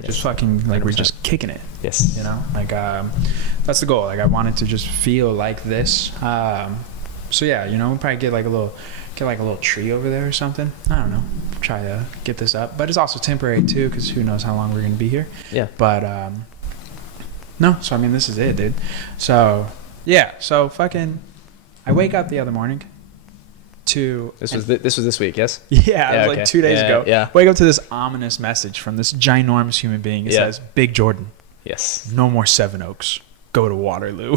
We're just fucking, like, 100%. We're just kicking it. Yes. You know, like, that's the goal. Like, I wanted to just feel like this. So yeah, you know, we'll probably get like a little tree over there or something. I don't know. Try to get this up, but it's also temporary too, because who knows how long we're gonna be here. Yeah. But no. So I mean, this is it, dude. So yeah. So fucking, I wake up the other morning. This was this week, yes? Yeah, it was like 2 days ago. Yeah. Wake up to this ominous message from this ginormous human being. It says, "Big Jordan. Yes. No more Seven Oaks. Go to Waterloo."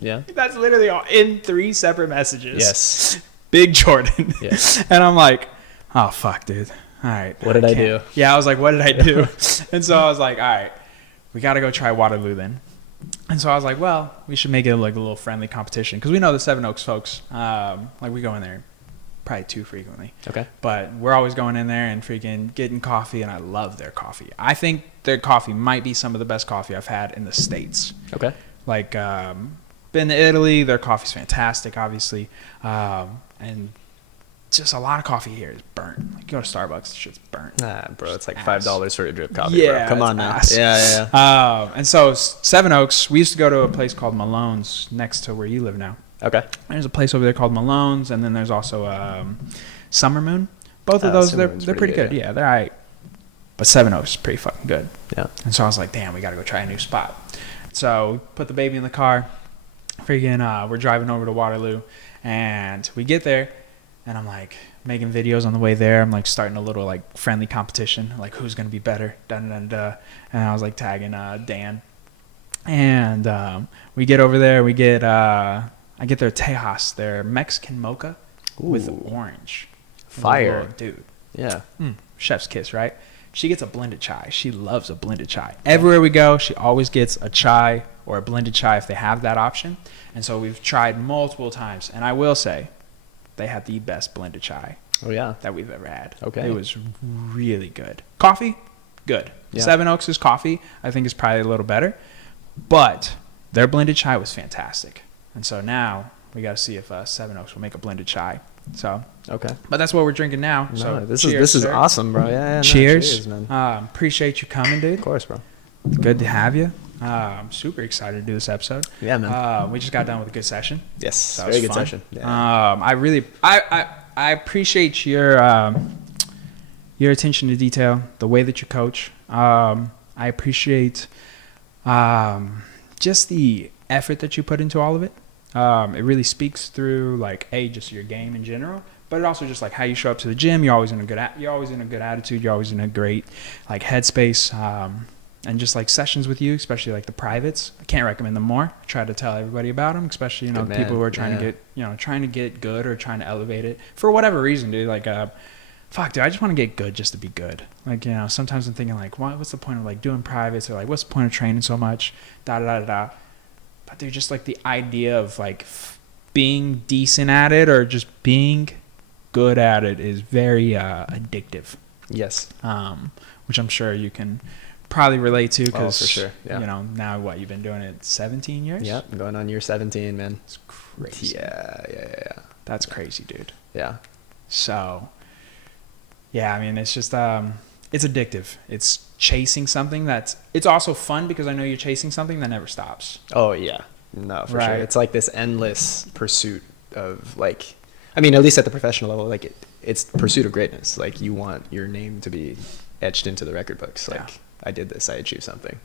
Yeah. That's literally all in 3 separate messages. Yes. Big Jordan. Yes. And I'm like, oh fuck, dude. All right. What did I do? Yeah, I was like, what did I do? And so I was like, all right, we got to go try Waterloo then. And so I was like, well, we should make it like a little friendly competition, because we know the Seven Oaks folks. Like, we go in there probably too frequently. Okay. But we're always going in there and freaking getting coffee, and I love their coffee. I think their coffee might be some of the best coffee I've had in the States. Okay. Like, been to Italy, their coffee's fantastic, obviously. And just a lot of coffee here is burnt. Like, go to Starbucks, shit's burnt. Nah, bro, it's like $5 for a drip coffee, yeah, bro. Come on now. Ass. Yeah. And so Seven Oaks, we used to go to a place called Malone's next to where you live now. Okay. There's a place over there called Malone's, and then there's also Summer Moon. Both of those, they're pretty good. Yeah, they're all right. But Seven Oaks is pretty fucking good. Yeah. And so I was like, damn, we got to go try a new spot. So we put the baby in the car. Freaking, we're driving over to Waterloo, and we get there, and I'm like making videos on the way there. I'm like starting a little like friendly competition, like who's gonna be better, and I was like tagging Dan, and we get over there. We get I get their Tejas, their Mexican mocha. Ooh. With orange. Fire, dude. Yeah. Chef's kiss, right? She gets a blended chai. She loves a blended chai. Everywhere we go, she always gets a chai or a blended chai if they have that option. And so we've tried multiple times. And I will say, they had the best blended chai that we've ever had. Okay. It was really good. Coffee, good. Yeah. Seven Oaks' coffee, I think, is probably a little better. But their blended chai was fantastic. And so now we got to see if Seven Oaks will make a blended chai. So okay, but that's what we're drinking now. No, so this cheers, is sir. awesome, bro. Yeah. Cheers. No, cheers, man. Appreciate you coming, dude. Of course, bro. Good to have you. I'm super excited to do this episode. Yeah, man. We just got done with a good session. Yes, so very good fun. session. Yeah. I appreciate your attention to detail, the way that you coach. I appreciate just the effort that you put into all of it. It really speaks through like just your game in general, but it also just like how you show up to the gym. You're always in a good attitude. You're always in a great like headspace. And just like sessions with you, especially like the privates, I can't recommend them more. I try to tell everybody about them, especially people who are trying to get good or trying to elevate it for whatever reason, dude. Like, fuck, dude, I just want to get good just to be good. Like, sometimes I'm thinking like, what's the point of like doing privates, or like what's the point of training so much? But dude, just like the idea of like being decent at it or just being good at it is very addictive. Yes. Which I'm sure you can probably relate to, because for sure. Yeah. Now you've been doing it 17 years. Yeah, going on year 17, man. It's crazy. Yeah. That's crazy, dude. Yeah. So yeah, I mean, it's just it's addictive. It's chasing something it's also fun, because I know you're chasing something that never stops. Oh yeah, no, for right. sure. It's like this endless pursuit of like, I mean, at least at the professional level, like it's pursuit of greatness. Like, you want your name to be etched into the record books. Like, I did this, I achieved something,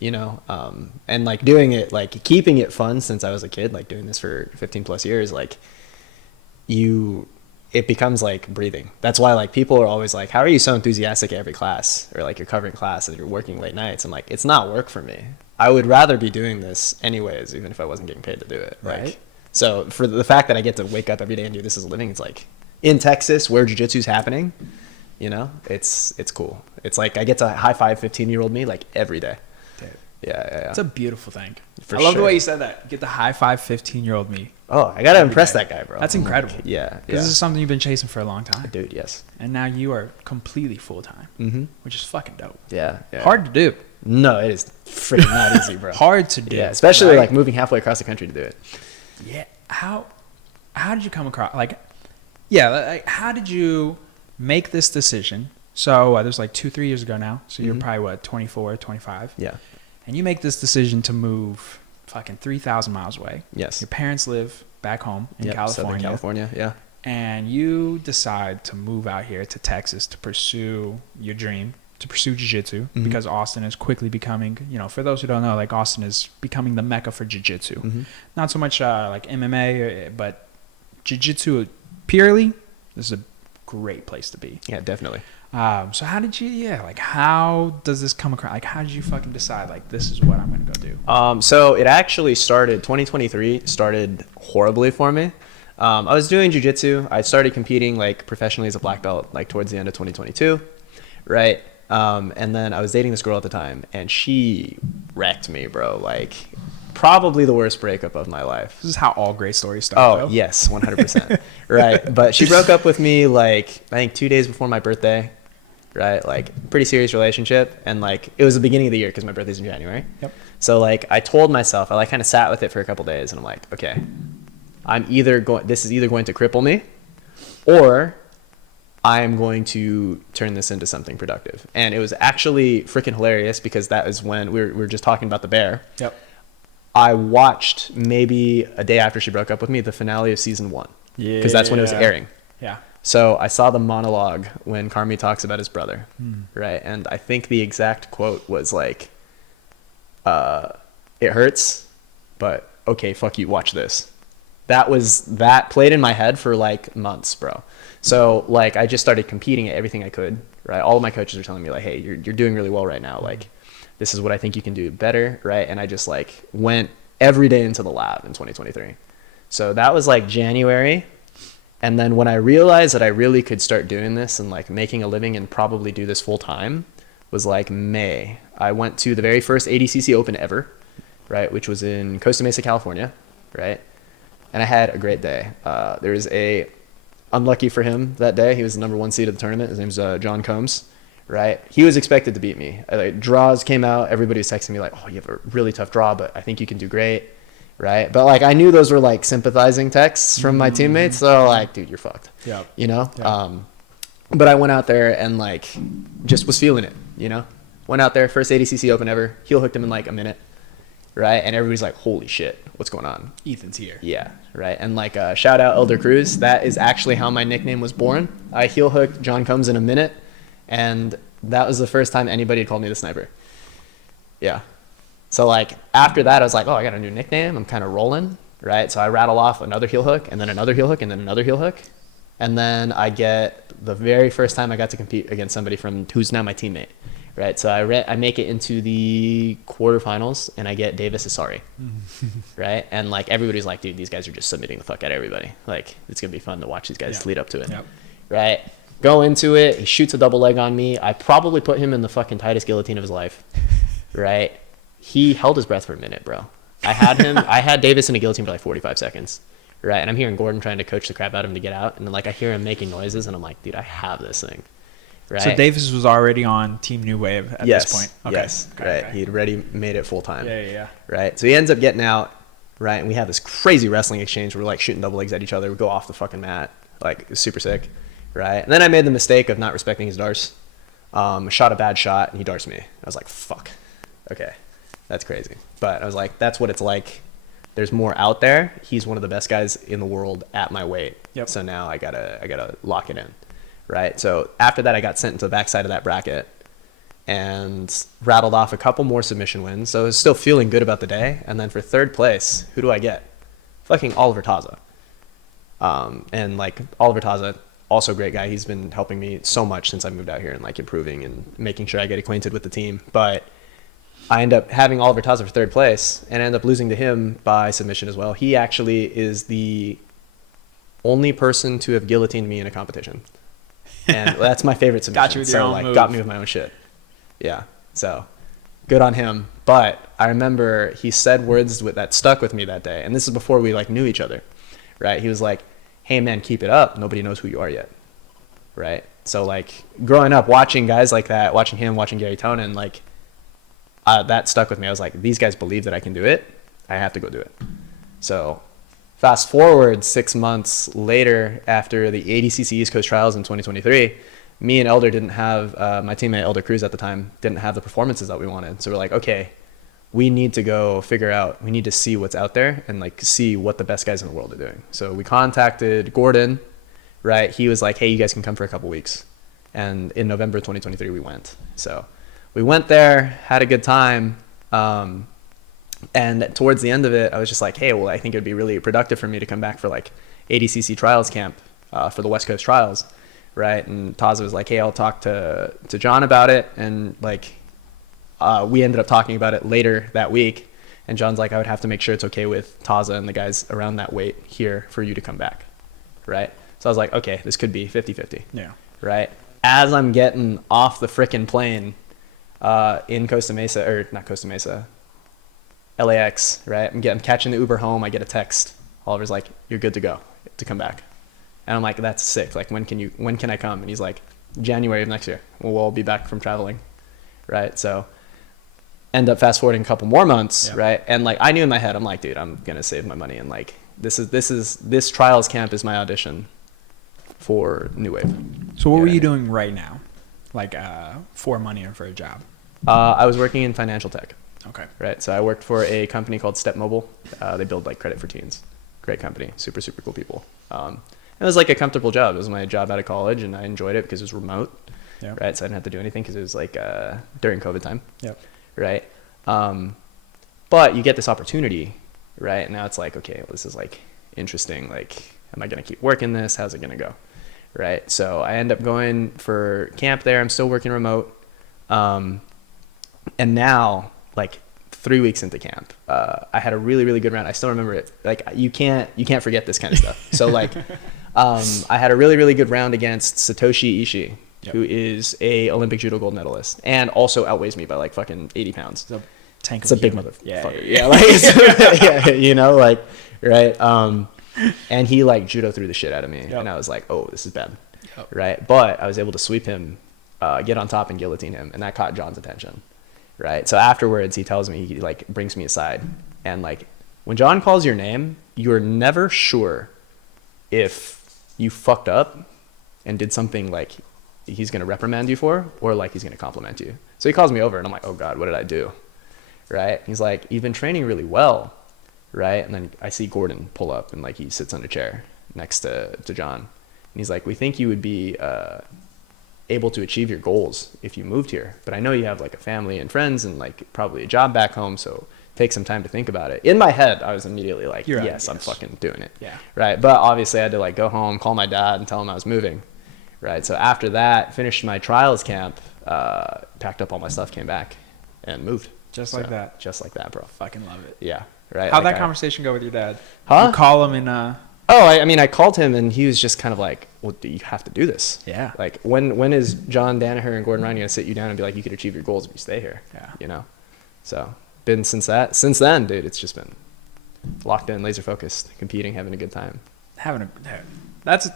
and like doing it, like keeping it fun since I was a kid, like doing this for 15 plus years, like it becomes like breathing. That's why like people are always like, how are you so enthusiastic at every class, or like you're covering class and you're working late nights? I'm like, it's not work for me. I would rather be doing this anyways, even if I wasn't getting paid to do it. Right. Like, so for the fact that I get to wake up every day and do this as a living, it's like in Texas where jiu-jitsu's happening, it's cool. It's like I get to high five 15-year-old me like every day. Dude. Yeah. It's a beautiful thing. For I love sure. the way you said that. Get the high five 15-year-old me. Oh, I gotta impress that guy, bro. That's incredible. Like, yeah. Because this is something you've been chasing for a long time. Dude, yes. And now you are completely full-time, which is fucking dope. Yeah. Hard to do. No, it is freaking not easy, bro. Hard to do. Yeah, especially like moving halfway across the country to do it. Yeah. How did you come across, how did you make this decision So there's like 2-3 years ago now. So you're Mhm. probably what, 24, 25, Yeah. and you make this decision to move fucking 3,000 miles away. Yes. Your parents live back home in Yep, California. Southern California. Yeah. And you decide to move out here to Texas to pursue your dream, to pursue jiu-jitsu, Mhm. because Austin is quickly becoming, for those who don't know, like Austin is becoming the mecca for jiu-jitsu. Mhm. Not so much like MMA, but jiu-jitsu purely, this is a great place to be. Yeah, definitely. So how did you, how does this come across? Like, how did you fucking decide, like, this is what I'm going to go do? So it actually started, 2023 started horribly for me. I was doing jiu-jitsu. I started competing like professionally as a black belt like towards the end of 2022, right? And then I was dating this girl at the time, and she wrecked me, bro. Like, probably the worst breakup of my life. This is how all great stories start, Oh, though. yes, 100%. Right. But she broke up with me like, I think 2 days before my birthday, right? Like, pretty serious relationship. And like, it was the beginning of the year because my birthday's in January. Yep. So like, I told myself, I like kind of sat with it for a couple days, and I'm like, okay, this is either going to cripple me, or I am going to turn this into something productive. And it was actually freaking hilarious because that is when we were just talking about the bear. Yep. I watched maybe a day after she broke up with me, the finale of season 1. Yeah. Because that's when it was airing. Yeah. So I saw the monologue when Carmi talks about his brother, right? And I think the exact quote was like, it hurts, but okay, fuck you, watch this. That played in my head for like months, bro. So like, I just started competing at everything I could, right? All of my coaches are telling me like, hey, you're doing really well right now. Like, this is what I think you can do better, right? And I just like went every day into the lab in 2023. So that was like January. And then when I realized that I really could start doing this and like making a living and probably do this full time was like May. I went to the very first ADCC Open ever, right? Which was in Costa Mesa, California, right? And I had a great day. There was unlucky for him that day. He was the number 1 seed of the tournament. His name's John Combs, right? He was expected to beat me. Like, draws came out. Everybody was texting me like, oh, you have a really tough draw, but I think you can do great, right? But like, I knew those were like sympathizing texts from my teammates. So like, dude, you're fucked, Yep. Yep. But I went out there and like just was feeling it, Went out there, first ADCC Open ever. Heel hooked him in like a minute, right? And everybody's like, holy shit, what's going on? Ethan's here. Yeah, right. And like, shout out Elder Cruz. That is actually how my nickname was born. I heel hooked John Combs in a minute, and that was the first time anybody had called me the sniper. Yeah. So like, after that, I was like, oh, I got a new nickname. I'm kind of rolling, right? So I rattle off another heel hook, and then another heel hook, and then another heel hook. And then I get the very first time I got to compete against somebody who's now my teammate, right? So I make it into the quarterfinals, and I get Davis Asari, right? And like, everybody's like, dude, these guys are just submitting the fuck out of everybody. Like, it's gonna be fun to watch these guys lead up to it, right? Go into it, he shoots a double leg on me. I probably put him in the fucking tightest guillotine of his life, right? He held his breath for a minute, bro. I had Davis in a guillotine for like 45 seconds. Right, and I'm hearing Gordon trying to coach the crap out of him to get out, and then like, I hear him making noises, and I'm like, dude, I have this thing. Right. So Davis was already on Team New Wave at this point. Okay. Yes. Right. Okay. He'd already made it full time. Yeah. Right. So he ends up getting out. Right. And we have this crazy wrestling exchange where we're like shooting double legs at each other. We go off the fucking mat. Like, it was super sick. Right. And then I made the mistake of not respecting his darts. Shot a bad shot, and he darts me. I was like, fuck. Okay. That's crazy. But I was like, that's what it's like. There's more out there. He's one of the best guys in the world at my weight. Yep. So now I gotta lock it in, right? So after that, I got sent into the backside of that bracket and rattled off a couple more submission wins. So I was still feeling good about the day. And then for third place, who do I get? Fucking Oliver Taza. And like, Oliver Taza, also a great guy. He's been helping me so much since I moved out here and like improving and making sure I get acquainted with the team. But I end up having Oliver Taza for third place and end up losing to him by submission as well. He actually is the only person to have guillotined me in a competition. And that's my favorite submission. Got you with your own move. Got me with my own shit. Yeah. So good on him. But I remember he said words that stuck with me that day. And this is before we like knew each other, right? He was like, hey man, keep it up. Nobody knows who you are yet. Right. So like, growing up, watching guys like that, watching him, watching Gary Tonin, like, that stuck with me. I was like, these guys believe that I can do it. I have to go do it. So fast forward 6 months later, after the ADCC East Coast Trials in 2023, me and Elder didn't have, my teammate Elder Cruz at the time, didn't have the performances that we wanted. So we're like, okay, we need to go figure out, we need to see what's out there and like see what the best guys in the world are doing. So we contacted Gordon, right? He was like, hey, you guys can come for a couple weeks. And in November 2023, we went. So we went there, had a good time. And towards the end of it, I was just like, hey, well, I think it'd be really productive for me to come back for like ADCC trials camp for the West Coast trials, right? And Taza was like, hey, I'll talk to John about it. And like, we ended up talking about it later that week. And John's like, I would have to make sure it's okay with Taza and the guys around that weight here for you to come back, right? So I was like, okay, this could be 50-50, Yeah. right? As I'm getting off the frickin' plane in Costa Mesa, or not Costa Mesa, LAX, right? I'm catching the Uber home. I get a text. Oliver's like, you're good to go to come back. And I'm like, that's sick. Like, when can I come? And he's like, January of next year. We'll all be back from traveling, right? So end up fast forwarding a couple more months, right? And like, I knew in my head, I'm like, dude, I'm going to save my money. And like, this trials camp is my audition for New Wave. So what were you doing right now? Like for money or for a job? I was working in financial tech. Okay. Right. So I worked for a company called Step Mobile. They build like credit for teens. Great company. Super, super cool people. It was like a comfortable job. It was my job out of college and I enjoyed it because it was remote. Yep. Right. So I didn't have to do anything because it was like during COVID time. Yep. Right. But you get this opportunity, right? And now it's like, okay, well, this is like interesting. Like, am I going to keep working this? How's it going to go? Right. So I end up going for camp there. I'm still working remote. And now, like 3 weeks into camp, I had a really, really good round. I still remember it. Like you can't forget this kind of stuff. So like, I had a really, really good round against Satoshi Ishii, who is a Olympic judo gold medalist and also outweighs me by like fucking 80 pounds. It's a tank. It's a big motherfucker. Yeah. Like, yeah, you know, like, right. And he like judo threw the shit out of me, and I was like, oh, this is bad, right? But I was able to sweep him, get on top and guillotine him, and that caught John's attention. Right. So afterwards, he tells me, he like brings me aside, and like when John calls your name, you're never sure if you fucked up and did something like he's going to reprimand you for, or like he's going to compliment you. So he calls me over and I'm like, oh God, what did I do? Right. He's like, you've been training really well. Right. And then I see Gordon pull up and like he sits on a chair next to John. And he's like, we think you would be, able to achieve your goals if you moved here, but I know you have like a family and friends and like probably a job back home, so take some time to think about it. In my head, I was immediately like, yes, I'm fucking doing it. Yeah. Right. But obviously I had to like go home, call my dad and tell him I was moving. Right. So after that, finished my trials camp, packed up all my stuff, came back and moved. Just like that. Just like that, bro. Fucking love it. Yeah. Right. How'd like that conversation go with your dad? Huh? You call him and I mean, I called him and he was just kind of like, well, do you have to do this? Yeah. Like when is John Danaher and Gordon Ryan going to sit you down and be like, you could achieve your goals if you stay here? Yeah. You know? So been since then, dude, it's just been locked in, laser focused, competing, having a good time. That's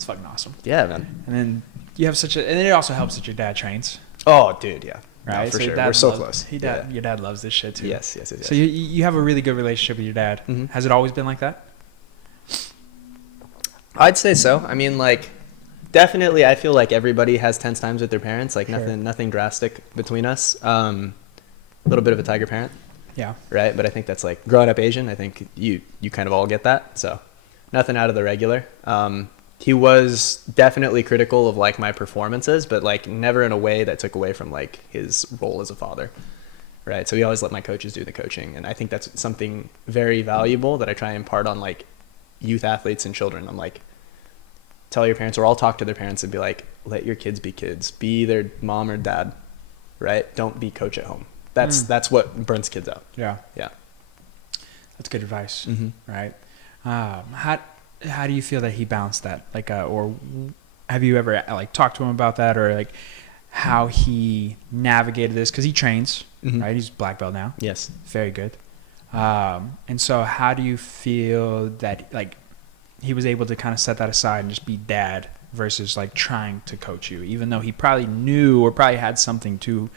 fucking awesome. Yeah, man. And then you have and then it also helps that your dad trains. Oh, dude. Yeah. Right. No, for so sure. We're so close. Your dad loves this shit too. Yes. So you have a really good relationship with your dad. Mm-hmm. Has it always been like that? I'd say so. I mean, like, definitely, I feel like everybody has tense times with their parents. Like, Sure. nothing drastic between us. A little bit of a tiger parent. Yeah. Right. But I think that's like growing up Asian. I think you kind of all get that. So nothing out of the regular. He was definitely critical of like my performances, but like never in a way that took away from like his role as a father. Right. So he always let my coaches do the coaching. And I think that's something very valuable that I try and impart on like youth athletes and children. I'm like, tell your parents, or I'll talk to their parents and be like, let your kids be kids, be their mom or dad, right? Don't be coach at home. That's what burns kids out. Yeah. Yeah. That's good advice. Mm-hmm. Right. How do you feel that he balanced that? Like, or have you ever like talked to him about that, or like how he navigated this? Cause he trains, right? He's black belt now. Yes. Very good. And so how do you feel that like he was able to kind of set that aside and just be dad versus like trying to coach you, even though he probably knew or probably had something to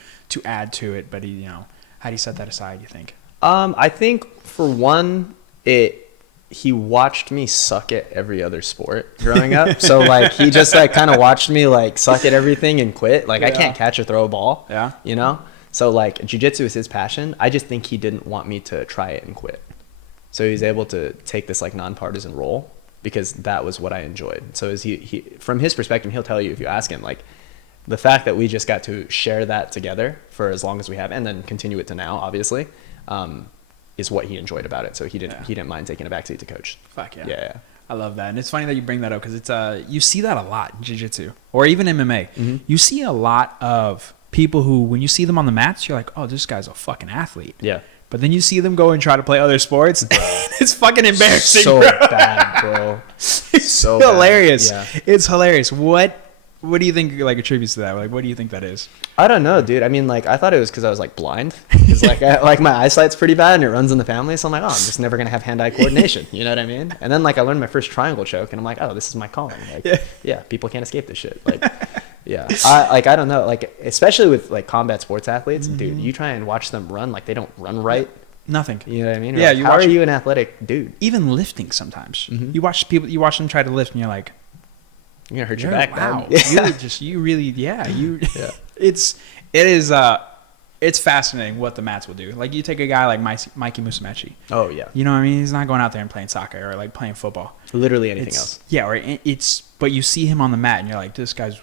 add to it, but he, how do you set that aside, you think? I think for one, it he watched me suck at every other sport growing up. So like he just like kind of watched me like suck at everything and quit. Like I can't catch or throw a ball. Yeah. You know? So like jiu-jitsu is his passion. I just think he didn't want me to try it and quit. So he was able to take this like nonpartisan role because that was what I enjoyed. So as he from his perspective, he'll tell you if you ask him, like the fact that we just got to share that together for as long as we have and then continue it to now, obviously, is what he enjoyed about it. So he didn't mind taking a backseat to coach. Fuck yeah. Yeah. I love that. And it's funny that you bring that up because it's you see that a lot in jiu-jitsu or even MMA. Mm-hmm. You see a lot of people who, when you see them on the mats, you're like, oh, this guy's a fucking athlete. Yeah. But then you see them go and try to play other sports. It's fucking embarrassing, So bro. bad, bro. It's so hilarious. bad. Yeah. It's hilarious. What do you think like attributes to that? Like, what do you think that is? I don't know, dude. I mean, like, I thought it was because I was like blind. Because like my eyesight's pretty bad and it runs in the family. So I'm like, oh, I'm just never gonna have hand-eye coordination. You know what I mean? And then like I learned my first triangle choke, and I'm like, oh, this is my calling. Like, yeah, people can't escape this shit. Like, yeah, I don't know. Like, especially with like combat sports athletes, dude, you try and watch them run, like they don't run right. Nothing. You know what I mean? Yeah, like, how are you an athletic dude? Even lifting sometimes. Mhm. You watch them try to lift, and you're like, You're gonna hurt your back, wow. man. Yeah. It's fascinating what the mats will do. Like you take a guy like Mikey Musumeci. Oh yeah. You know what I mean? He's not going out there and playing soccer or like playing football. Literally anything else. Yeah, but you see him on the mat and you're like, this guy's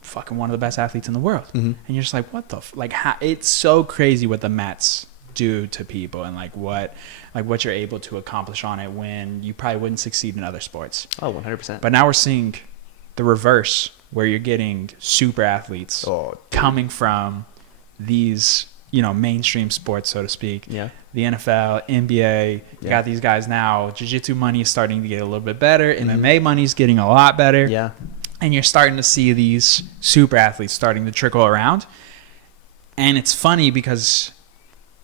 fucking one of the best athletes in the world. Mm-hmm. And you're just like, what the like how, it's so crazy what the mats do to people and like what you're able to accomplish on it when you probably wouldn't succeed in other sports. Oh, 100%. But now we're seeing the reverse where you're getting super athletes coming from these, mainstream sports, so to speak. Yeah. The NFL, NBA, you got these guys now. Jiu-Jitsu money is starting to get a little bit better. MMA money is getting a lot better. Yeah. And you're starting to see these super athletes starting to trickle around. And it's funny because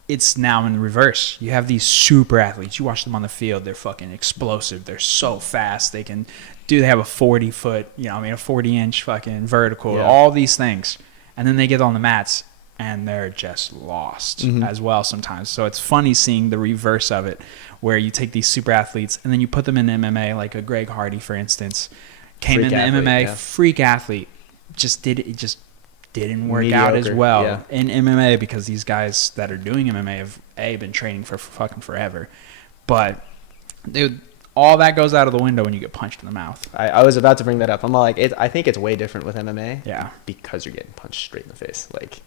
it's now in reverse. You have these super athletes. You watch them on the field. They're fucking explosive. They're so fast. They have a 40-foot, a 40-inch fucking vertical, all these things. And then they get on the mats and they're just lost as well sometimes. So it's funny seeing the reverse of it where you take these super athletes and then you put them in MMA, like a Greg Hardy, for instance, came Freak into athlete, MMA, freak athlete, just didn't work out as well in MMA because these guys that are doing MMA have been training for fucking forever. But dude, all that goes out of the window when you get punched in the mouth. I was about to bring that up. I'm like, I think it's way different with MMA. Yeah. Because you're getting punched straight in the face. Like,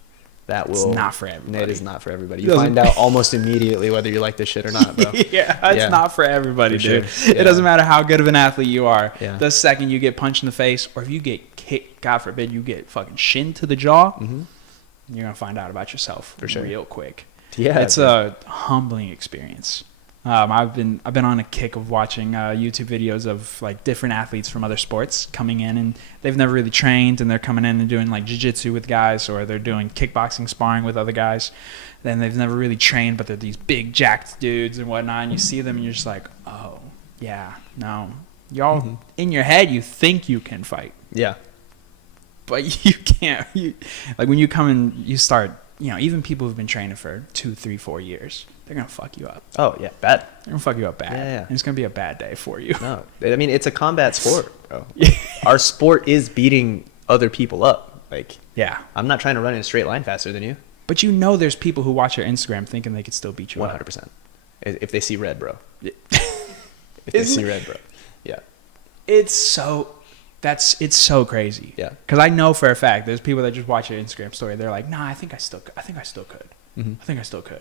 that will. It's not for everybody. It is not for everybody. You find out almost immediately whether you like this shit or not, bro. It's not for everybody, dude. Sure. It doesn't matter how good of an athlete you are. Yeah. The second you get punched in the face, or if you get kicked, God forbid, you get fucking shinned to the jaw, you're gonna find out about yourself real quick. Yeah, it's a humbling experience. I've been on a kick of watching YouTube videos of like different athletes from other sports coming in, and they've never really trained, and they're coming in and doing like jiu-jitsu with guys, or they're doing kickboxing sparring with other guys. Then they've never really trained, but they're these big jacked dudes and whatnot, and you see them and you're just like, oh yeah, no, y'all in your head you think you can fight, but you can't. Like when you come and you start, even people who've been training for 2, 3, 4 years, they're gonna fuck you up. Oh yeah, bad. They're gonna fuck you up bad. Yeah. And it's gonna be a bad day for you. No, I mean it's a combat sport, bro. Our sport is beating other people up. Like, I'm not trying to run in a straight line faster than you. But there's people who watch your Instagram thinking they could still beat you 100%. If they see red, bro. If they see red, bro. Yeah. It's so crazy. Yeah. Because I know for a fact there's people that just watch your Instagram story. They're like, nah, I think I still could. I think I still could.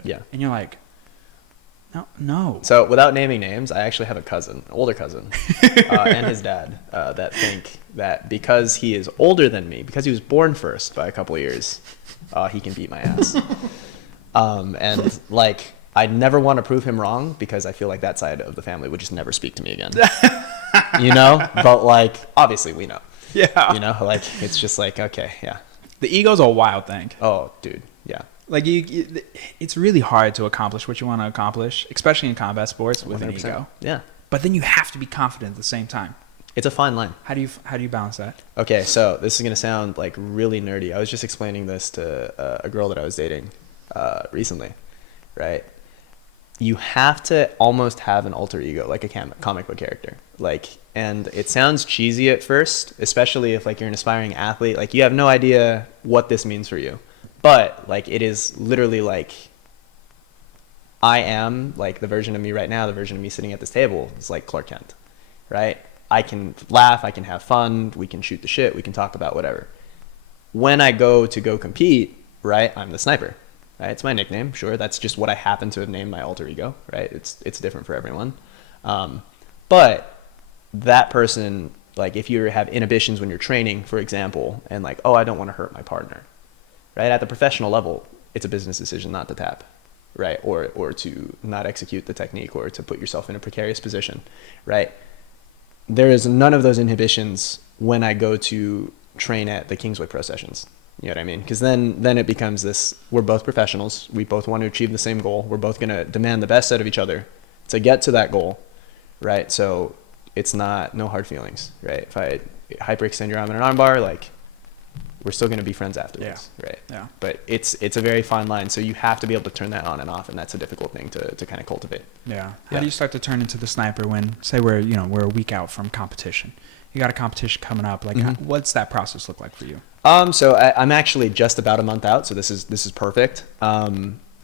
Yeah. And you're like, no. So without naming names, I actually have an older cousin, and his dad that think that because he is older than me, because he was born first by a couple of years, he can beat my ass. And like, I never want to prove him wrong because I feel like that side of the family would just never speak to me again. But like, obviously we know. Yeah. Like it's just like, okay, yeah. The ego's a wild thing. Oh, dude, yeah. Like it's really hard to accomplish what you want to accomplish, especially in combat sports with 100%. An ego. Yeah. But then you have to be confident at the same time. It's a fine line. How do you balance that? Okay, so this is gonna sound like really nerdy. I was just explaining this to a girl that I was dating recently, right? you have to almost have an alter ego, like a comic book character. Like, and it sounds cheesy at first, especially if like you're an aspiring athlete, like you have no idea what this means for you. But like, it is literally like, I am like the version of me right now, the version of me sitting at this table is like Clark Kent, right? I can laugh, I can have fun, we can shoot the shit, we can talk about whatever. When I go compete, right, I'm the sniper. Right? It's my nickname, sure. That's just what I happen to have named my alter ego, right? It's different for everyone. But that person, like if you have inhibitions when you're training, for example, and like, oh, I don't want to hurt my partner, right? At the professional level, it's a business decision not to tap, right? Or to not execute the technique or to put yourself in a precarious position, right? There is none of those inhibitions when I go to train at the Kingsway Pro Sessions. You know what I mean? Because then it becomes this, we're both professionals. We both want to achieve the same goal. We're both going to demand the best out of each other to get to that goal, right? So it's no hard feelings, right? If I hyperextend your arm in an arm bar, like we're still going to be friends afterwards, right? Yeah. But it's a very fine line. So you have to be able to turn that on and off, and that's a difficult thing to kind of cultivate. Yeah. How do you start to turn into the sniper when, say, we're a week out from competition? You got a competition coming up. Like, what's that process look like for you? So I'm actually just about a month out, so this is perfect. I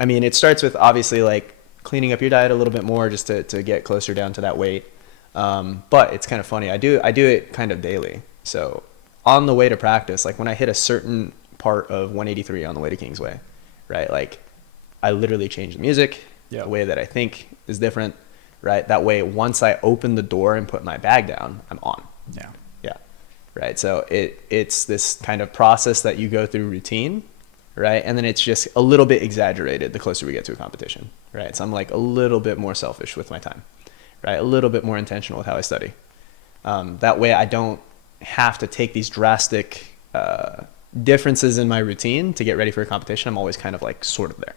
mean, it starts with obviously like cleaning up your diet a little bit more just to get closer down to that weight. But it's kind of funny. I do it kind of daily. So on the way to practice, like when I hit a certain part of 183 on the way to Kingsway, right? Like I literally change the music, the way that I think is different, right? That way, once I open the door and put my bag down, I'm on. Yeah. Right. So it's this kind of process that you go through routine, right? And then it's just a little bit exaggerated the closer we get to a competition, right? So I'm like a little bit more selfish with my time, right? A little bit more intentional with how I study. That way I don't have to take these drastic differences in my routine to get ready for a competition. I'm always kind of like sort of there.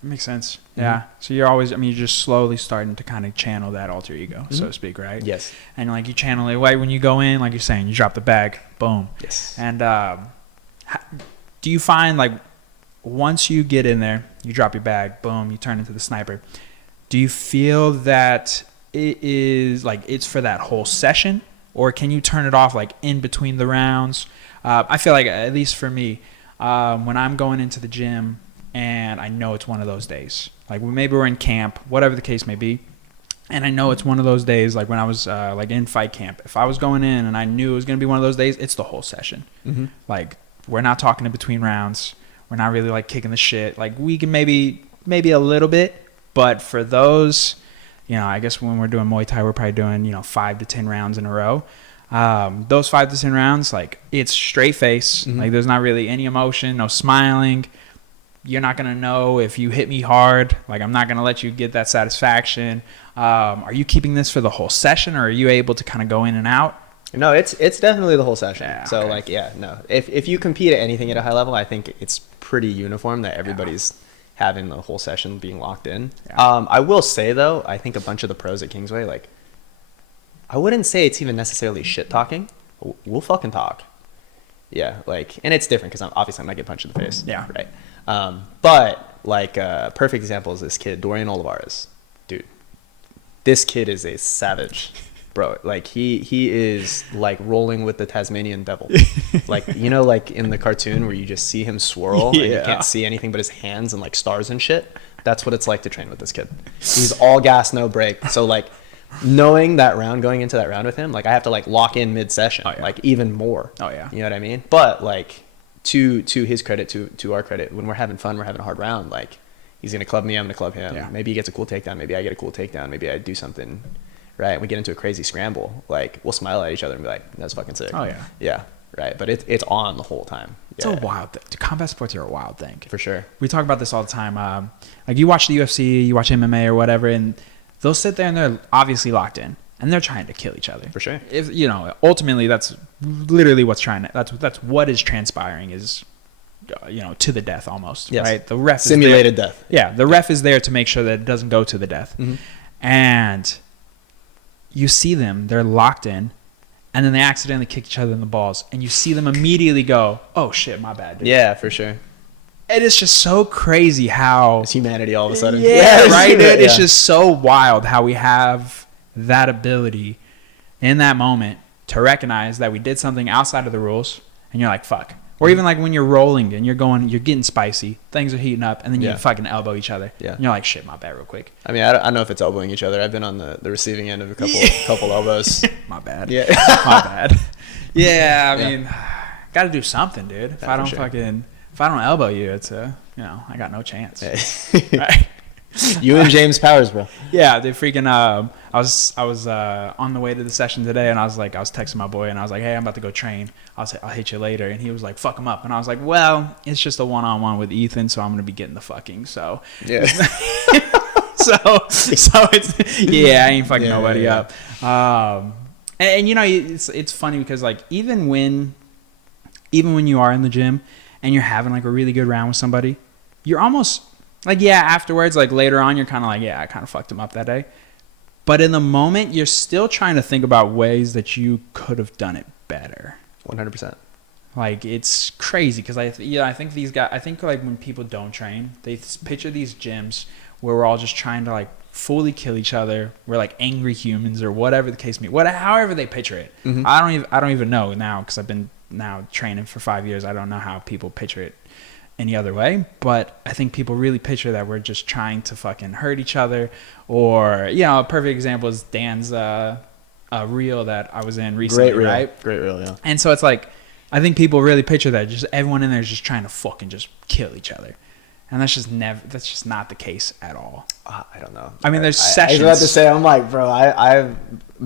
Makes sense. Yeah. So you're just slowly starting to kind of channel that alter ego, so to speak, right? Yes. And like you channel it right when you go in, like you're saying, you drop the bag, boom. Yes. And do you find like once you get in there, you drop your bag, boom, you turn into the sniper. Do you feel that it is like it's for that whole session, or can you turn it off like in between the rounds? I feel like, at least for me, when I'm going into the gym and I know it's one of those days, like maybe we're in camp, whatever the case may be, and I know it's one of those days, like when I was like in fight camp, if I was going in and I knew it was going to be one of those days, it's the whole session. Like we're not talking in between rounds. We're not really like kicking the shit. Like we can maybe a little bit, but for those, I guess when we're doing Muay Thai, we're probably doing, 5 to 10 rounds in a row. Those 5 to 10 rounds, like it's straight face. Like there's not really any emotion, no smiling. You're not going to know if you hit me hard. Like I'm not going to let you get that satisfaction. Are you keeping this for the whole session, or are you able to kind of go in and out? No, it's definitely the whole session. Yeah, so okay. like, no, if you compete at anything at a high level, I think it's pretty uniform that everybody's having the whole session being locked in. I will say though, I think a bunch of the pros at Kingsway, like I wouldn't say it's even necessarily shit talking. We'll fucking talk. Yeah. Like, and it's different because I'm not getting punched in the face. Yeah. Right. But like a perfect example is this kid, Dorian Olivares. Dude, this kid is a savage, bro. Like he is like rolling with the Tasmanian devil. Like, like in the cartoon where you just see him swirl and you can't see anything but his hands and like stars and shit. That's what it's like to train with this kid. He's all gas, no brake. So like knowing that round, going into that round with him, like I have to like lock in mid session, like even more. Oh yeah. You know what I mean? But like, to his credit, to our credit, when we're having fun, we're having a hard round, like he's going to club me, I'm going to club him. Yeah. Maybe he gets a cool takedown. Maybe I get a cool takedown. Maybe I do something, right? We get into a crazy scramble. Like we'll smile at each other and be like, that's fucking sick. Oh yeah. Yeah. Right. But it's on the whole time. It's a wild thing. Combat sports are a wild thing. For sure. We talk about this all the time. Like you watch the UFC, you watch MMA or whatever, and they'll sit there and they're obviously locked in. And they're trying to kill each other. For sure. If ultimately that's literally that's what is transpiring is, to the death almost. Yes. Right. The ref simulated is there. death. Yeah. The ref is there to make sure that it doesn't go to the death. And you see them, they're locked in, and then they accidentally kick each other in the balls, and you see them immediately go, "Oh shit, my bad." Dude. Yeah, for sure. it is just so crazy how It's humanity all of a sudden. Yeah, right, dude. Yeah. It's just so wild how we have that ability in that moment to recognize that we did something outside of the rules, and you're like, fuck. Or even like when you're rolling and you're getting spicy, things are heating up, and then you fucking elbow each other. Yeah. And you're like, shit, my bad, real quick. I mean, I don't know if it's elbowing each other. I've been on the receiving end of a couple elbows. My bad. Yeah. My bad. Yeah, I mean, got to do something, dude. If I don't if I don't elbow you, it's I got no chance. Right? You and James Powers, bro. Yeah, they freaking. I was on the way to the session today, and I was texting my boy, and I was like, hey, I'm about to go train. I'll hit you later. And he was like, fuck him up. And I was like, well, it's just a one-on-one with Ethan, so I'm gonna be getting the fucking. So Yeah. so it's I ain't fucking nobody up. And it's funny because like even when you are in the gym and you're having like a really good round with somebody, you're almost like, afterwards, like later on, you're kind of like, I kind of fucked him up that day. But in the moment, you're still trying to think about ways that you could have done it better. 100%. Like, it's crazy because I think these guys, I think like when people don't train, they picture these gyms where we're all just trying to like fully kill each other. We're like angry humans or whatever the case may be. However they picture it. Mm-hmm. I don't even know now because I've been now training for 5 years. I don't know how people picture it any other way, but I think people really picture that we're just trying to fucking hurt each other. Or a perfect example is Dan's reel that I was in recently. Great reel. Right? Great reel, yeah. And so it's like I think people really picture that just everyone in there is just trying to fucking just kill each other, and that's just not the case at all. I don't know. I mean, there's sessions. I was about to say, I'm like, bro, I've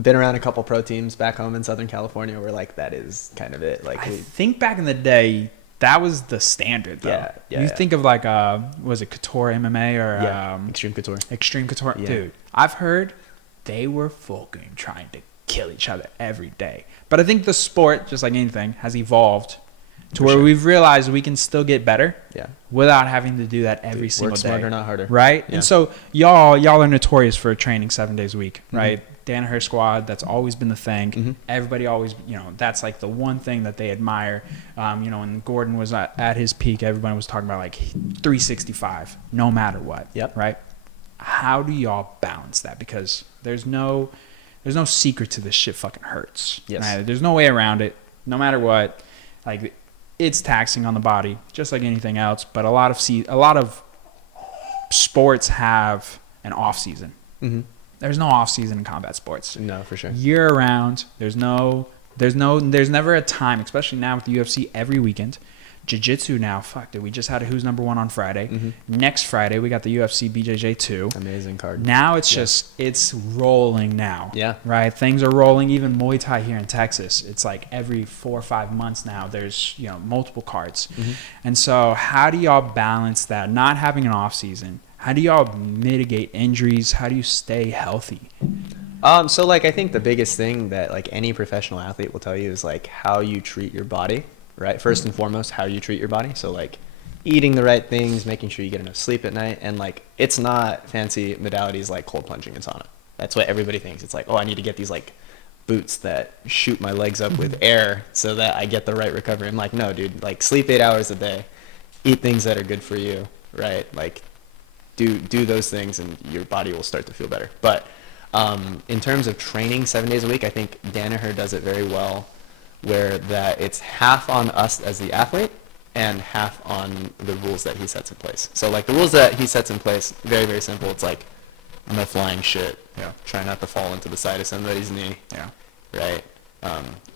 been around a couple pro teams back home in Southern California where like that is kind of it. Like I think back in the day, that was the standard, though. You think of like, was it Couture MMA or Extreme Couture? Extreme Couture, Yeah. dude. I've heard they were fucking trying to kill each other every day. But I think the sport, just like anything, has evolved to where we've realized we can still get better. Yeah. Without having to do that every single work day. smarter, not harder. Right? Yeah. And so y'all are notorious for training 7 days a week, right? Danaher squad, that's always been the thing. Mm-hmm. Everybody always, that's like the one thing that they admire. When Gordon was at his peak, everybody was talking about like 365, no matter what. Yep. Right? How do y'all balance that? Because there's no secret to this shit fucking hurts. Yes. Right? There's no way around it. No matter what, like it's taxing on the body, just like anything else. But a lot of sports have an off season. Mm-hmm. There's no off season in combat sports. No, for sure. Year round. There's never a time, especially now with the UFC every weekend. Jiu-Jitsu now, fuck, dude. We just had a Who's Number One on Friday. Mm-hmm. Next Friday, we got the UFC BJJ 2. Amazing card. Now it's rolling now. Yeah. Right? Things are rolling. Even Muay Thai here in Texas, it's like every 4 or 5 months now, there's, multiple cards. Mm-hmm. And so how do y'all balance that? Not having an off season. How do y'all mitigate injuries? How do you stay healthy? So like I think the biggest thing that like any professional athlete will tell you is like how you treat your body, right? First and foremost, how you treat your body. So like eating the right things, making sure you get enough sleep at night, and like it's not fancy modalities like cold plunging and sauna. That's what everybody thinks. It's like, oh, I need to get these like boots that shoot my legs up with air so that I get the right recovery. I'm like, no, dude, like sleep 8 hours a day, eat things that are good for you, right? Like do those things and your body will start to feel better. But in terms of training 7 days a week, I think Danaher does it very well, where that it's half on us as the athlete and half on the rules that he sets in place. So like the rules that he sets in place, very, very simple. It's like no flying shit. Yeah. Try not to fall into the side of somebody's knee. Yeah. Right.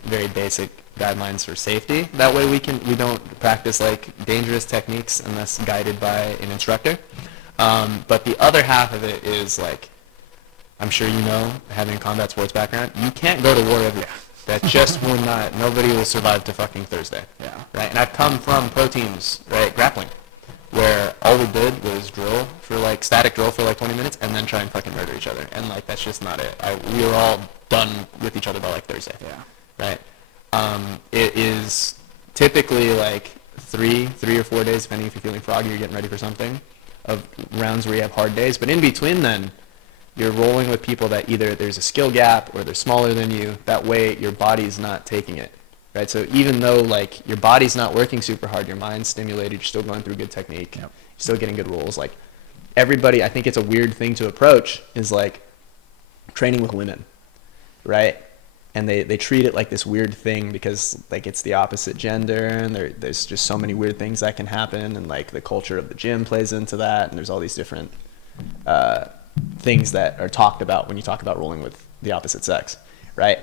Very basic guidelines for safety. That way we don't practice like dangerous techniques unless guided by an instructor. But the other half of it is like, I'm sure having a combat sports background, you can't go to war every day. That just will not, nobody will survive to fucking Thursday. Yeah. Right? And I've come from pro teams, right, grappling, where all we did was static drill for like 20 minutes and then try and fucking murder each other. And like, that's just not it. We were all done with each other by like Thursday. Yeah. Right? It is typically like three or 4 days, depending if you're feeling froggy or getting ready for something, of rounds where you have hard days. But in between then, you're rolling with people that either there's a skill gap or they're smaller than you. That way your body's not taking it, right? So even though like your body's not working super hard, your mind's stimulated, you're still going through good technique, you're still getting good rules. Like everybody, I think it's a weird thing to approach is like training with women, right? And they treat it like this weird thing because like it's the opposite gender, and there's just so many weird things that can happen, and like the culture of the gym plays into that, and there's all these different things that are talked about when you talk about rolling with the opposite sex, right?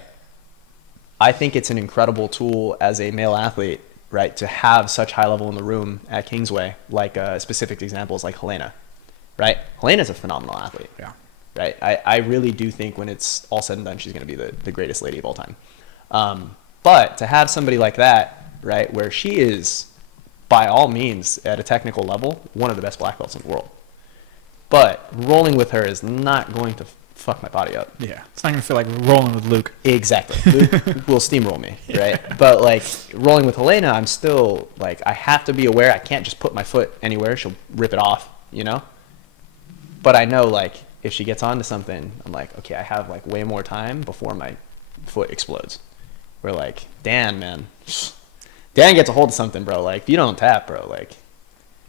I think it's an incredible tool as a male athlete, right, to have such high level in the room at Kingsway. Like specific examples like Helena, right? Helena's a phenomenal athlete. Yeah. Right. I really do think when it's all said and done, she's going to be the greatest lady of all time. But to have somebody like that, right, where she is, by all means, at a technical level, one of the best black belts in the world. But rolling with her is not going to fuck my body up. Yeah. It's not going to feel like rolling with Luke. Exactly. Luke will steamroll me, right? But, like, rolling with Helena, I'm still, like, I have to be aware. I can't just put my foot anywhere. She'll rip it off, you know? But I know, like, if she gets onto something, I'm like, okay, I have like way more time before my foot explodes. We're like, Dan gets a hold of something, bro. Like, if you don't tap, bro, like,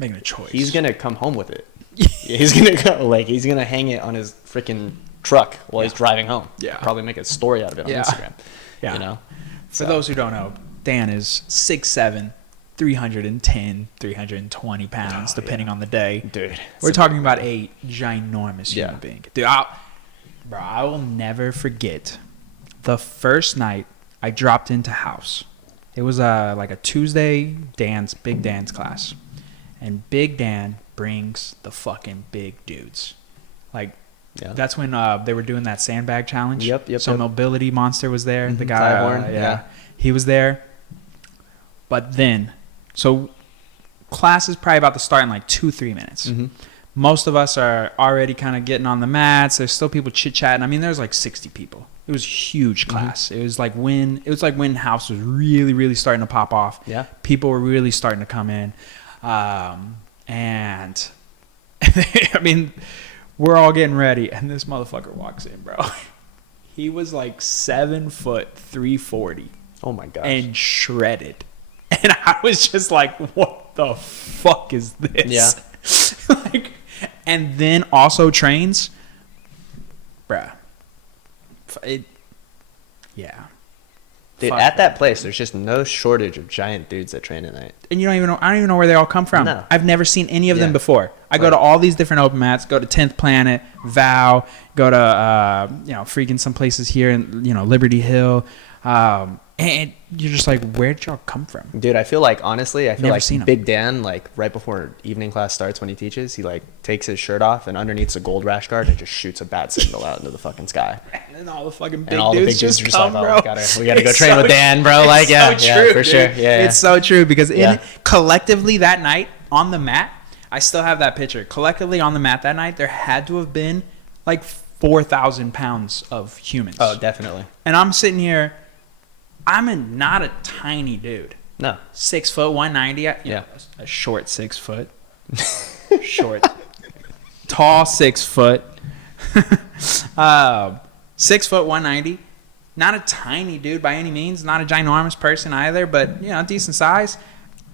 making a choice. He's gonna come home with it. He's gonna go, like, he's gonna hang it on his freaking truck while he's driving home. Yeah. Probably make a story out of it on Instagram. Yeah. You know. For those who don't know, Dan is 6'7", 310, 320 pounds, depending on the day. Dude. We're talking about a ginormous human being. Dude, I will never forget the first night I dropped into house. It was like a Tuesday Big Dan's class. And Big Dan brings the fucking big dudes. Like, that's when they were doing that sandbag challenge. So Mobility Monster was there. The guy, Horn, he was there. But then... So class is probably about to start in like 2-3 minutes. Mm-hmm. Most of us are already kind of getting on the mats. There's still people chit-chatting. I mean, there's like 60 people. It was a huge class. Mm-hmm. It was like when house was really, really starting to pop off. Yeah. People were really starting to come in. And I mean, we're all getting ready, and this motherfucker walks in, bro. He was like 7 foot 340. Oh my gosh. And shredded. And I was just like, what the fuck is this? Yeah. Like, and then also trains. Bruh. Yeah. Dude, at that place, there's just no shortage of giant dudes that train at night. And I don't even know where they all come from. No. I've never seen any of them before. I go to all these different open mats, go to 10th Planet, Vow, go to, freaking some places here in, Liberty Hill. And you're just like, where did y'all come from? Dude, I feel like Big Dan, like right before evening class starts when he teaches, he like takes his shirt off and underneath a gold rash guard and just shoots a bat signal out into the fucking sky. And then all the fucking big dudes just come, bro. We gotta go train with Dan, bro. Like, yeah, for sure. Yeah, it's so true because collectively that night on the mat, I still have that picture. Collectively on the mat that night, there had to have been like 4,000 pounds of humans. Oh, definitely. And I'm sitting here. I'm not a tiny dude. No. 6 foot 190. A short 6 foot. Short. Tall 6 foot. 6 foot 190. Not a tiny dude by any means. Not a ginormous person either, but decent size.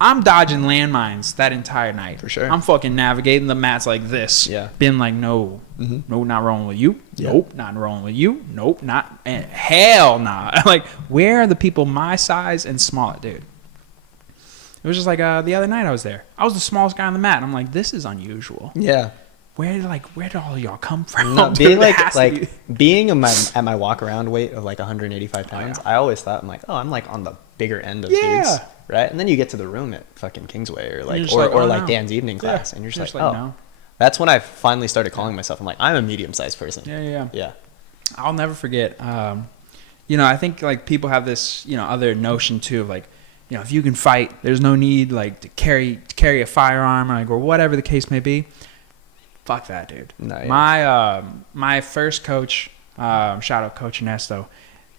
I'm dodging landmines that entire night. For sure. I'm fucking navigating the mats like this. Yeah. Being like, no, no, not rolling with you. Yeah. Nope, not rolling with you. Nope, not. Hell nah. Like, where are the people my size and smaller, dude? It was just like the other night I was there. I was the smallest guy on the mat. And I'm like, this is unusual. Yeah. Where did all y'all come from? No, being at my walk around weight of like 185 pounds, I always thought I'm like on the bigger end of dudes. Right, and then you get to the room at fucking Kingsway or like Dan's evening class, and you're just like, no. That's when I finally started calling myself. I'm like, I'm a medium-sized person. Yeah. I'll never forget. I think like people have this other notion too of like, if you can fight, there's no need like to carry a firearm or whatever the case may be. Fuck that, dude. No, yeah. My first coach, shout out Coach Ernesto,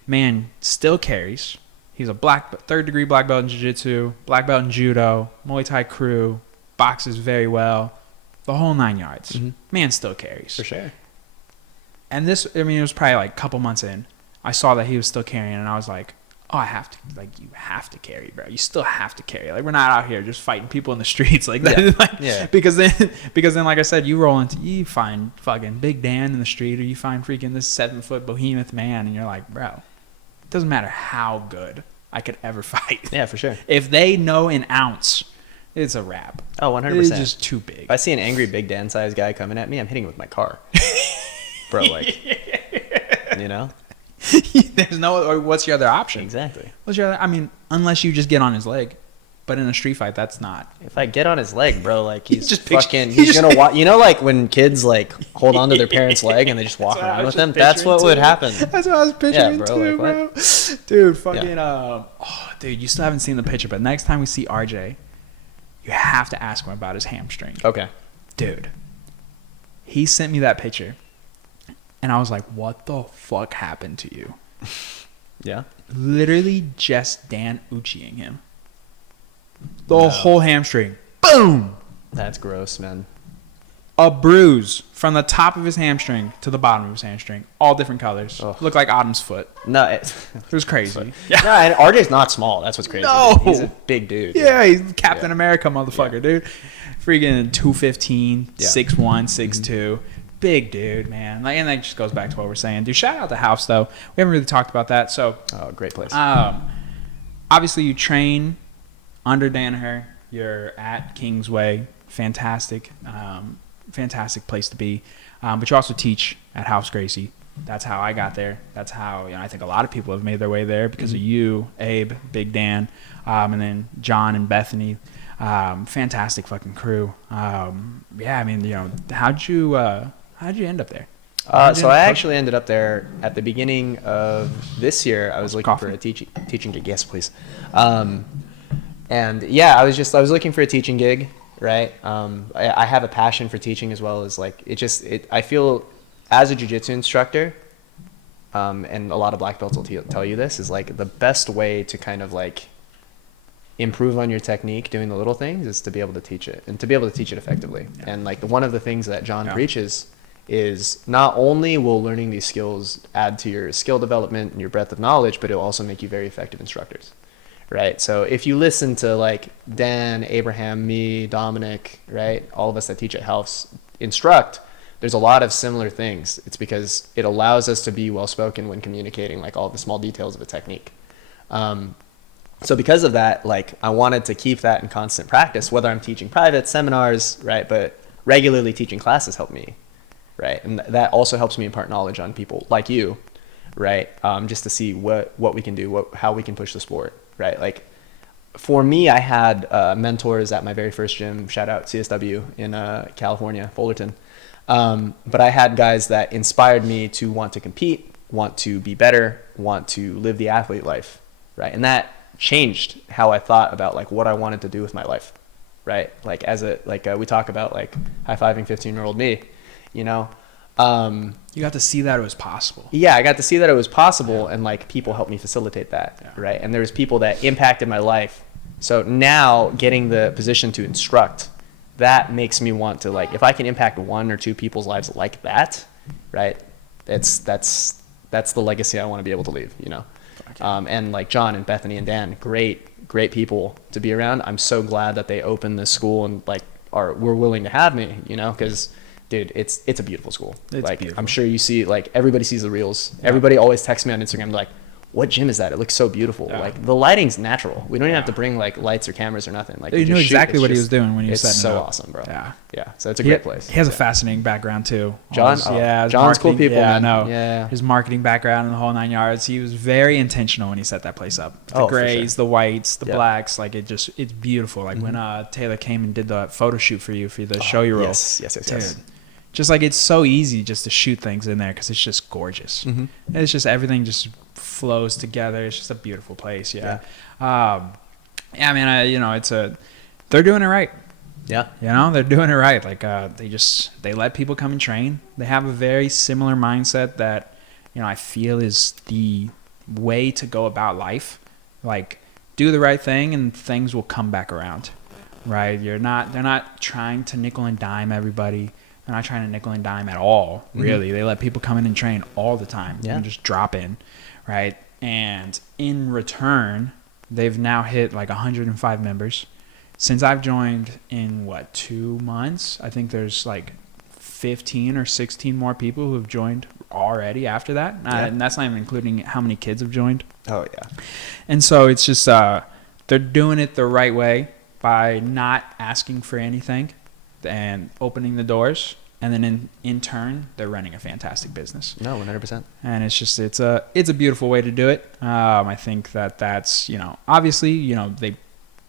man, still carries. He's a third degree black belt in Jiu-Jitsu, black belt in Judo, Muay Thai crew, boxes very well, the whole 9 yards. Mm-hmm. Man still carries. For sure. And it was probably like a couple months in. I saw that he was still carrying, and I was like, oh, I have to, like, you have to carry, bro. You still have to carry. Like, we're not out here just fighting people in the streets like that. Yeah. Like, Yeah. Because then, like I said, you find fucking Big Dan in the street, or you find freaking this 7-foot behemoth man, and you're like, bro, it doesn't matter how good I could ever fight. Yeah, for sure. If they know an ounce, it's a wrap. Oh, 100%. It's just too big. If I see an angry Big Dan sized guy coming at me, I'm hitting him with my car. Bro, like, you know? There's no, or what's your other option? Exactly. What's your other, I mean, unless you just get on his leg. But in a street fight, that's not. If I get on his leg, bro, like, he's just fucking, he's going to walk. You know, like, when kids, like, hold onto their parents' leg and they just walk around with them? That's what would happen. That's what I was picturing, bro, too, like, bro. Dude, fucking, dude, you still haven't seen the picture, but next time we see RJ, you have to ask him about his hamstring. Okay. Dude, he sent me that picture, and I was like, what the fuck happened to you? Yeah. Literally just Dan Uchiing him. The whole hamstring. Boom! That's gross, man. A bruise from the top of his hamstring to the bottom of his hamstring. All different colors. Ugh. Looked like Autumn's foot. No, It was crazy. yeah. No, and RJ's not small. That's what's crazy. No. Dude. He's a big dude. Yeah, he's Captain Yeah. America motherfucker, dude. Freaking 215, Yeah. 6'1", 6'2". Big dude, man. Like, and that just goes back to what we're saying. Dude, shout out the house, though. We haven't really talked about that. So, Oh, great place. obviously, you train under Danaher. You're at Kingsway. Fantastic. Fantastic place to be. But you also teach at House Gracie. That's how I got there. That's how, I think a lot of people have made their way there because of you, Abe, Big Dan, and then John and Bethany. Fantastic fucking crew. Yeah, I mean, how'd you end up there? So I actually ended up there at the beginning of this year. I was looking for a teaching gig. Yes, please. And yeah, I was looking for a teaching gig, right? I have a passion for teaching as well as like, I feel as a jiu-jitsu instructor, and a lot of black belts will tell you this, is like the best way to kind of like improve on your technique doing the little things is to be able to teach it and to be able to teach it effectively. Yeah. And like one of the things that John preaches is not only will learning these skills add to your skill development and your breadth of knowledge, but it'll also make you very effective instructors. Right. So if you listen to like Dan, Abraham, me, Dominic, right, all of us that teach at House instruct, there's a lot of similar things. It's because it allows us to be well-spoken when communicating like all the small details of a technique. So because of that, like I wanted to keep that in constant practice, whether I'm teaching private seminars, right, but regularly teaching classes help me, right? And that also helps me impart knowledge on people like you, right? Just to see what we can do, how we can push the sport. Right, like for me, I had mentors at my very first gym. Shout out CSW in California, Fullerton. But I had guys that inspired me to want to compete, want to be better, want to live the athlete life. Right, and that changed how I thought about like what I wanted to do with my life. Right, like we talk about like high-fiving 15-year-old me, you know. You got to see that it was possible. Yeah, I got to see that it was possible, and like people helped me facilitate that, right? And there was people that impacted my life. So now getting the position to instruct, that makes me want to like, if I can impact one or two people's lives like that, right? That's the legacy I want to be able to leave, you know. Okay. And like John and Bethany and Dan, great people to be around. I'm so glad that they opened this school and like were willing to have me, you know, because dude, it's a beautiful school. It's like beautiful. I'm sure you see, like everybody sees the reels. Yeah. Everybody always texts me on Instagram like, what gym is that? It looks so beautiful. Yeah. Like the lighting's natural. We don't even have to bring like lights or cameras or nothing. Like you know exactly what he was doing when he was setting it up. It's so awesome, bro. Yeah. Yeah. So it's a great place. He has a fascinating background too. John? John's cool people, yeah, man. I know. Yeah. His marketing background and the whole 9 yards. He was very intentional when he set that place up. The grays, the whites, the blacks, like it's beautiful. Like when Taylor came and did the photo shoot for you for the show you roll. Yes. Just like it's so easy just to shoot things in there because it's just gorgeous. Mm-hmm. It's just everything just flows together. It's just a beautiful place. Yeah. I mean, they're doing it right. Yeah. You know, they're doing it right. Like they let people come and train. They have a very similar mindset that, you know, I feel is the way to go about life. Like do the right thing and things will come back around. Right? They're not trying to nickel and dime everybody. They're not trying to nickel and dime at all, really. Mm-hmm. They let people come in and train all the time and just drop in, right? And in return, they've now hit like 105 members. Since I've joined in 2 months, I think there's like 15 or 16 more people who have joined already after that. And that's not even including how many kids have joined. Oh, yeah. And so it's just, they're doing it the right way by not asking for anything and opening the doors. And then in turn, they're running a fantastic business. No, 100%. And it's just, it's a beautiful way to do it. I think that's, obviously, they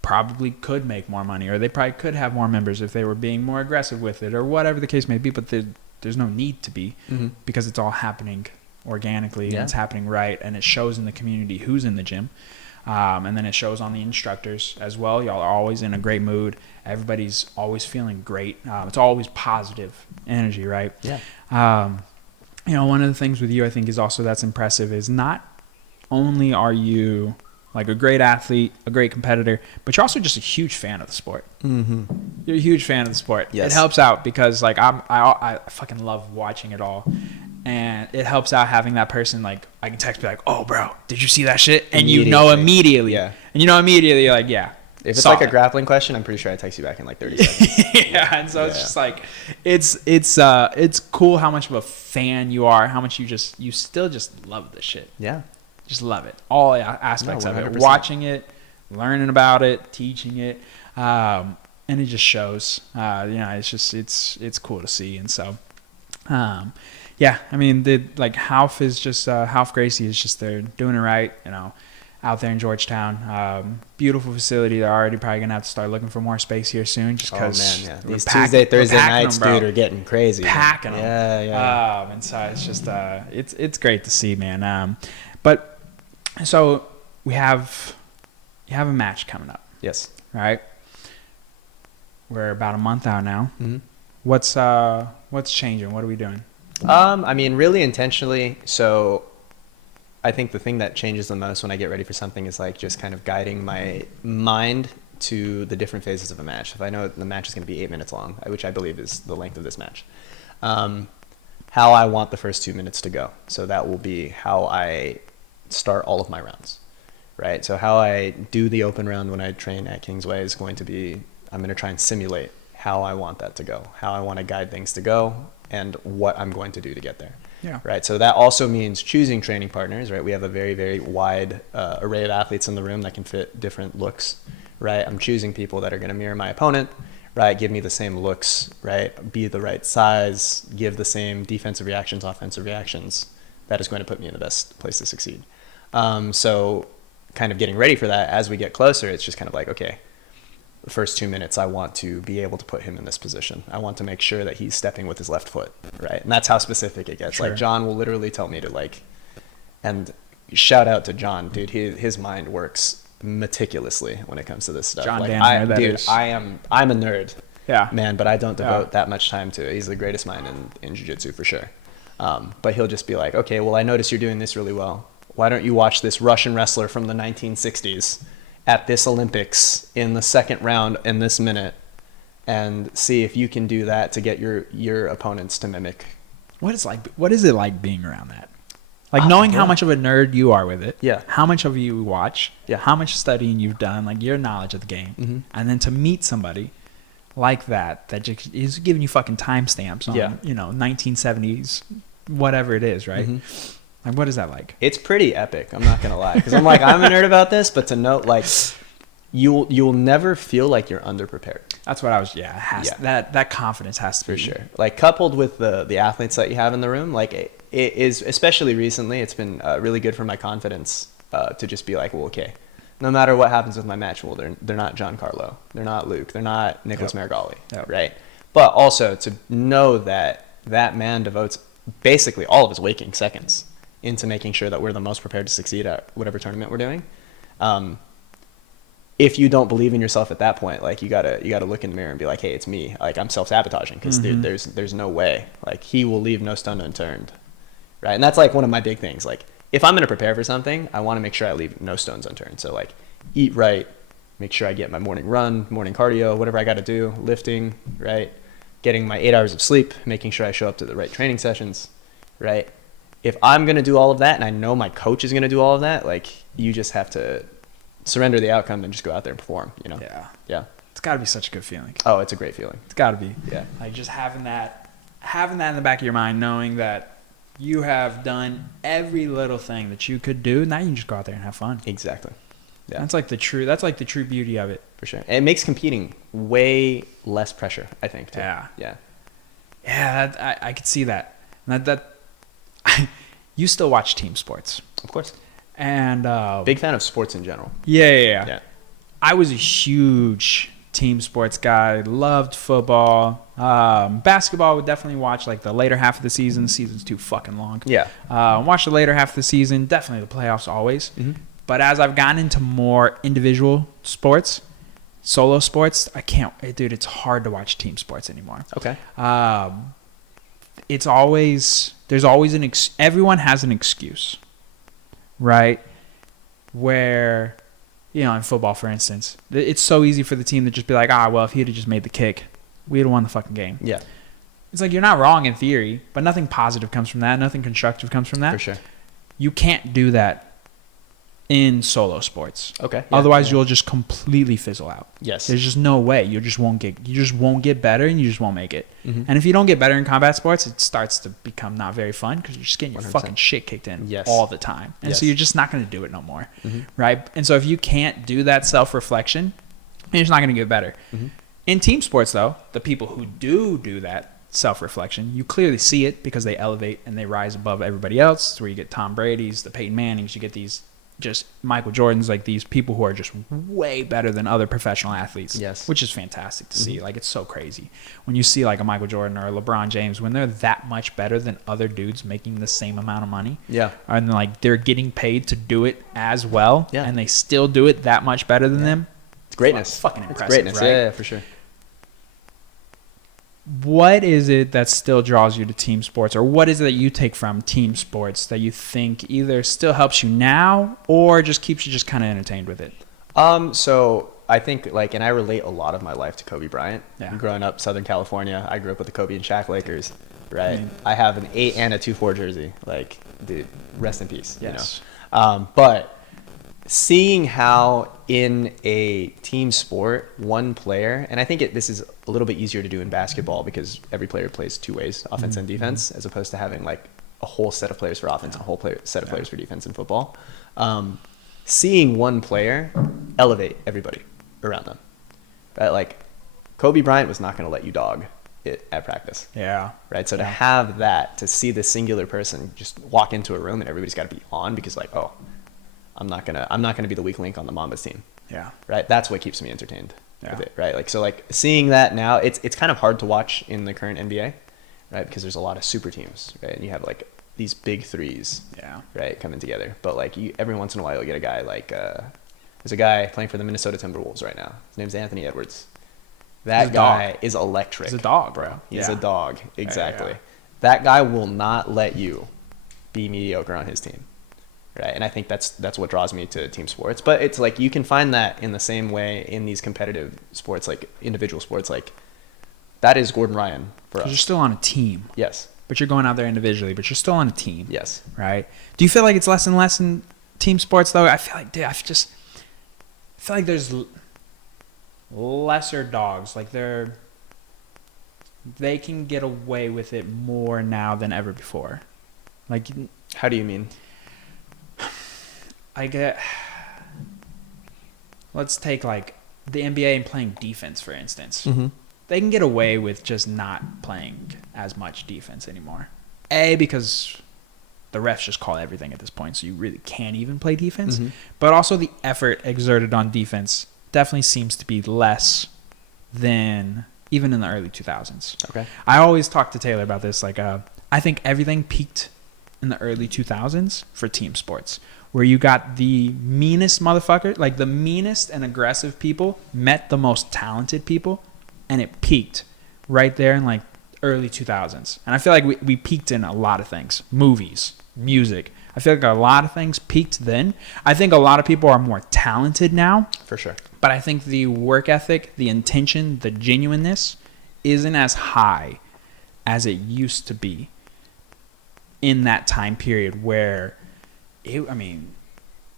probably could make more money, or they probably could have more members if they were being more aggressive with it, or whatever the case may be. But there's no need to be, because it's all happening organically, and it's happening right, and it shows in the community who's in the gym, and then it shows on the instructors as well. Y'all are always in a great mood. Everybody's always feeling great. It's always positive energy, right? Yeah. One of the things with you, I think, is also that's impressive is not only are you like a great athlete, a great competitor, but you're also just a huge fan of the sport. Mm-hmm. You're a huge fan of the sport. Yes. It helps out because like I fucking love watching it all, and it helps out having that person like I can text be like, oh bro, did you see that shit? And immediately, yeah, and immediately you're like, yeah. If it's like a grappling question, I'm pretty sure I text you back in like 30 seconds. Yeah, and so it's just like it's cool how much of a fan you are, how much you still just love the shit. Yeah. Just love it. All aspects of it. 100%. Watching it, learning about it, teaching it. And it just shows. It's cool to see. And so Ralph is just Ralph Gracie is just there doing it right, out there in Georgetown. Beautiful facility. They're already probably gonna have to start looking for more space here soon, just because these Tuesday, Thursday nights, dude, are getting crazy. Packing them. Yeah. And so it's just it's great to see, man. But so you have a match coming up. Yes. Right. We're about a month out now. Mm-hmm. What's changing? What are we doing? Really intentionally. So I think the thing that changes the most when I get ready for something is like just kind of guiding my mind to the different phases of a match. If I know the match is going to be 8 minutes long, which I believe is the length of this match, how I want the first 2 minutes to go. So that will be how I start all of my rounds, right? So how I do the open round when I train at Kingsway is going to be, I'm going to try and simulate how I want that to go, how I want to guide things to go, and what I'm going to do to get there. Yeah. Right. So that also means choosing training partners, right? We have a very, very wide array of athletes in the room that can fit different looks, right? I'm choosing people that are going to mirror my opponent, right? Give me the same looks, right? Be the right size, give the same defensive reactions, offensive reactions. That is going to put me in the best place to succeed. So kind of getting ready for that as we get closer, it's just kind of like, okay, the first 2 minutes, I want to be able to put him in this position. I want to make sure that he's stepping with his left foot, right? And that's how specific it gets. Sure. Like John will literally tell me to and shout out to John, dude. His mind works meticulously when it comes to this stuff. John Danaher, I'm a nerd, man, but I don't devote that much time to it. He's the greatest mind in jiu-jitsu for sure. But he'll just be like, okay, well, I notice you're doing this really well. Why don't you watch this Russian wrestler from the 1960s at this Olympics in the second round in this minute and see if you can do that to get your opponents to mimic. What is it like being around that? Like knowing how much of a nerd you are with it. Yeah. How much of you watch. Yeah. How much studying you've done, like your knowledge of the game. Mm-hmm. And then to meet somebody like that just is giving you fucking timestamps on, 1970s, whatever it is, right? Mm-hmm. Like, what is that like? It's pretty epic. I'm not going to lie. Because I'm like, I'm a nerd about this, but to note, like, you'll never feel like you're underprepared. That's what I was, that confidence has to be. For sure. Like, coupled with the athletes that you have in the room, like, it is, especially recently, it's been really good for my confidence to just be like, well, okay, no matter what happens with my match, well, they're not Giancarlo. They're not Luke. They're not Nicholas Marigali, right? But also to know that that man devotes basically all of his waking seconds into making sure that we're the most prepared to succeed at whatever tournament we're doing. If you don't believe in yourself at that point, like you gotta look in the mirror and be like, hey, it's me. Like I'm self-sabotaging because dude, there's no way. Like he will leave no stone unturned, right? And that's like one of my big things. Like if I'm gonna prepare for something, I want to make sure I leave no stones unturned. So like eat right, make sure I get my morning run, morning cardio, whatever I got to do, lifting, right? Getting my 8 hours of sleep, making sure I show up to the right training sessions, right? if I'm going to do all of that and I know my coach is going to do all of that, like, you just have to surrender the outcome and just go out there and perform, you know? Yeah. Yeah. It's got to be such a good feeling. Oh, it's a great feeling. It's got to be. Yeah. Like just having that in the back of your mind, knowing that you have done every little thing that you could do. Now you can just go out there and have fun. Exactly. Yeah. That's like the true beauty of it. For sure. And it makes competing way less pressure, I think, too. Yeah. Yeah. Yeah, I could see that. And you still watch team sports. Of course. And big fan of sports in general. Yeah. I was a huge team sports guy. Loved football. Basketball would definitely watch like the later half of the season. The season's too fucking long. Yeah. Watch the later half of the season. Definitely the playoffs always. Mm-hmm. But as I've gotten into more individual sports, solo sports, I can't. Dude, it's hard to watch team sports anymore. Okay. It's always there's always everyone has an excuse, right? Where, you know, in football, for instance, it's so easy for the team to just be like, well, if he'd have just made the kick, we'd have won the fucking game. Yeah. It's like you're not wrong in theory, but nothing positive comes from that. Nothing constructive comes from that. For sure. You can't do that in solo sports. Okay. Yeah, Otherwise, you'll just completely fizzle out. Yes. There's just no way. You just won't get better, and you just won't make it. Mm-hmm. And if you don't get better in combat sports, it starts to become not very fun because you're just getting your 100%. fucking shit kicked in Yes. all the time. And Yes. so you're just not going to do it no more. Mm-hmm. Right? And so if you can't do that self-reflection, you're just not going to get better. Mm-hmm. In team sports, though, the people who do that self-reflection, you clearly see it because they elevate and they rise above everybody else. It's where you get Tom Brady's, the Peyton Mannings, you get these just Michael Jordans, like these people who are just way better than other professional athletes. Yes. Which is fantastic to see. Mm-hmm. Like, it's so crazy when you see like a Michael Jordan or a LeBron James, when they're that much better than other dudes making the same amount of money. Yeah. And like they're getting paid to do it as well. Yeah. And they still do it that much better than them. It's greatness. It's fucking impressive. It's greatness. Right? Yeah, for sure. What is it that still draws you to team sports, or what is it that you take from team sports that you think either still helps you now or just keeps you just kind of entertained with it? So I think like, and I relate a lot of my life to Kobe Bryant. Yeah. Growing up Southern California, I grew up with the Kobe and Shaq Lakers, right? I mean- I have an 8 and a 2-4 jersey. Like, dude, rest in peace. Yes. You know? But seeing how in a team sport, one player, and I think this is a little bit easier to do in basketball because every player plays two ways, offense and defense, as opposed to having like a whole set of players for offense and a whole set of players for defense in football. Seeing one player elevate everybody around them, right? Like Kobe Bryant was not going to let you dog it at practice. Yeah. Right. So to have that, to see the singular person just walk into a room and everybody's got to be on because like, oh, I'm not gonna be the weak link on the Mambas team. Yeah. Right. That's what keeps me entertained with Yeah. it. Right. Like, so like seeing that now, it's kind of hard to watch in the current NBA, right? Because there's a lot of super teams, right? And you have like these big threes, Yeah. right, coming together. But like every once in a while, you'll get a guy like there's a guy playing for the Minnesota Timberwolves right now. His name's Anthony Edwards. That He's a guy dog. is electric. He's a dog, bro. He's Yeah. a dog. Exactly. Yeah. That guy will not let you be mediocre on his team. Right. And I think that's what draws me to team sports. But it's like you can find that in the same way in these competitive sports, like individual sports. Like that is Gordon Ryan for us. You're still on a team. Yes. But you're going out there individually, but you're still on a team. Yes. Right? Do you feel like it's less and less in team sports, though? I feel like, dude, I feel like there's lesser dogs. Like they can get away with it more now than ever before. Like, How do you mean? let's take like the NBA and playing defense, for instance. Mm-hmm. They can get away with just not playing as much defense anymore. Because the refs just call everything at this point, so you really can't even play defense. Mm-hmm. But also the effort exerted on defense definitely seems to be less than even in the early 2000s. Okay. I always talk to Taylor about this. Like, I think everything peaked in the early 2000s for team sports, where you got the meanest motherfucker, like the meanest and aggressive people met the most talented people, and it peaked right there in like early 2000s. And I feel like we peaked in a lot of things. Movies, music. I feel like a lot of things peaked then. I think a lot of people are more talented now. For sure. But I think the work ethic, the intention, the genuineness isn't as high as it used to be. in that time period where it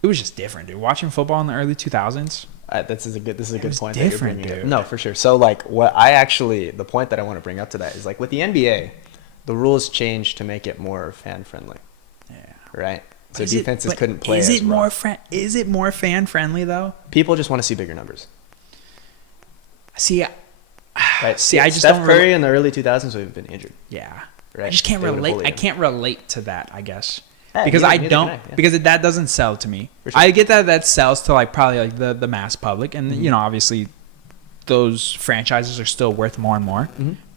was just different, dude. Watching football in the early 2000s. This is a good point that you're different, bringing up. dude. No, for sure. So like the point that I want to bring up to that is like with the NBA, the rules changed to make it more fan friendly. Yeah. Right. So defenses couldn't play. Is it more fan friendly though? People just want to see bigger numbers. See, right. I just Steph don't Curry in the early 2000s would have been injured. Yeah. Right. I just can't relate. I can't relate to that, I guess. Yeah, because because that doesn't sell to me. Sure. I get that sells to like probably like the mass public, and you know, obviously those franchises are still worth more and more.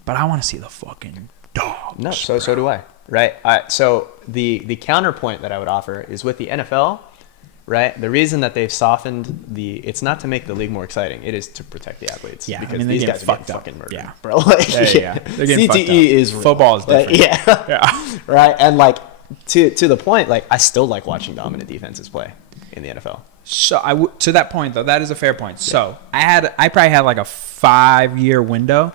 But I want to see the fucking dogs. No, so do I. Right. So the counterpoint that I would offer is with the NFL. Right. The reason that they've softened it's not to make the league more exciting. It is to protect the athletes. Yeah. Because these guys are getting fucking murdered. Yeah. Bro. Like, yeah. They're getting CTE is real. Football is different. Yeah. Right. And like to the point, like I still like watching dominant defenses play in the NFL. So to that point though, that is a fair point. So I probably had like a 5-year window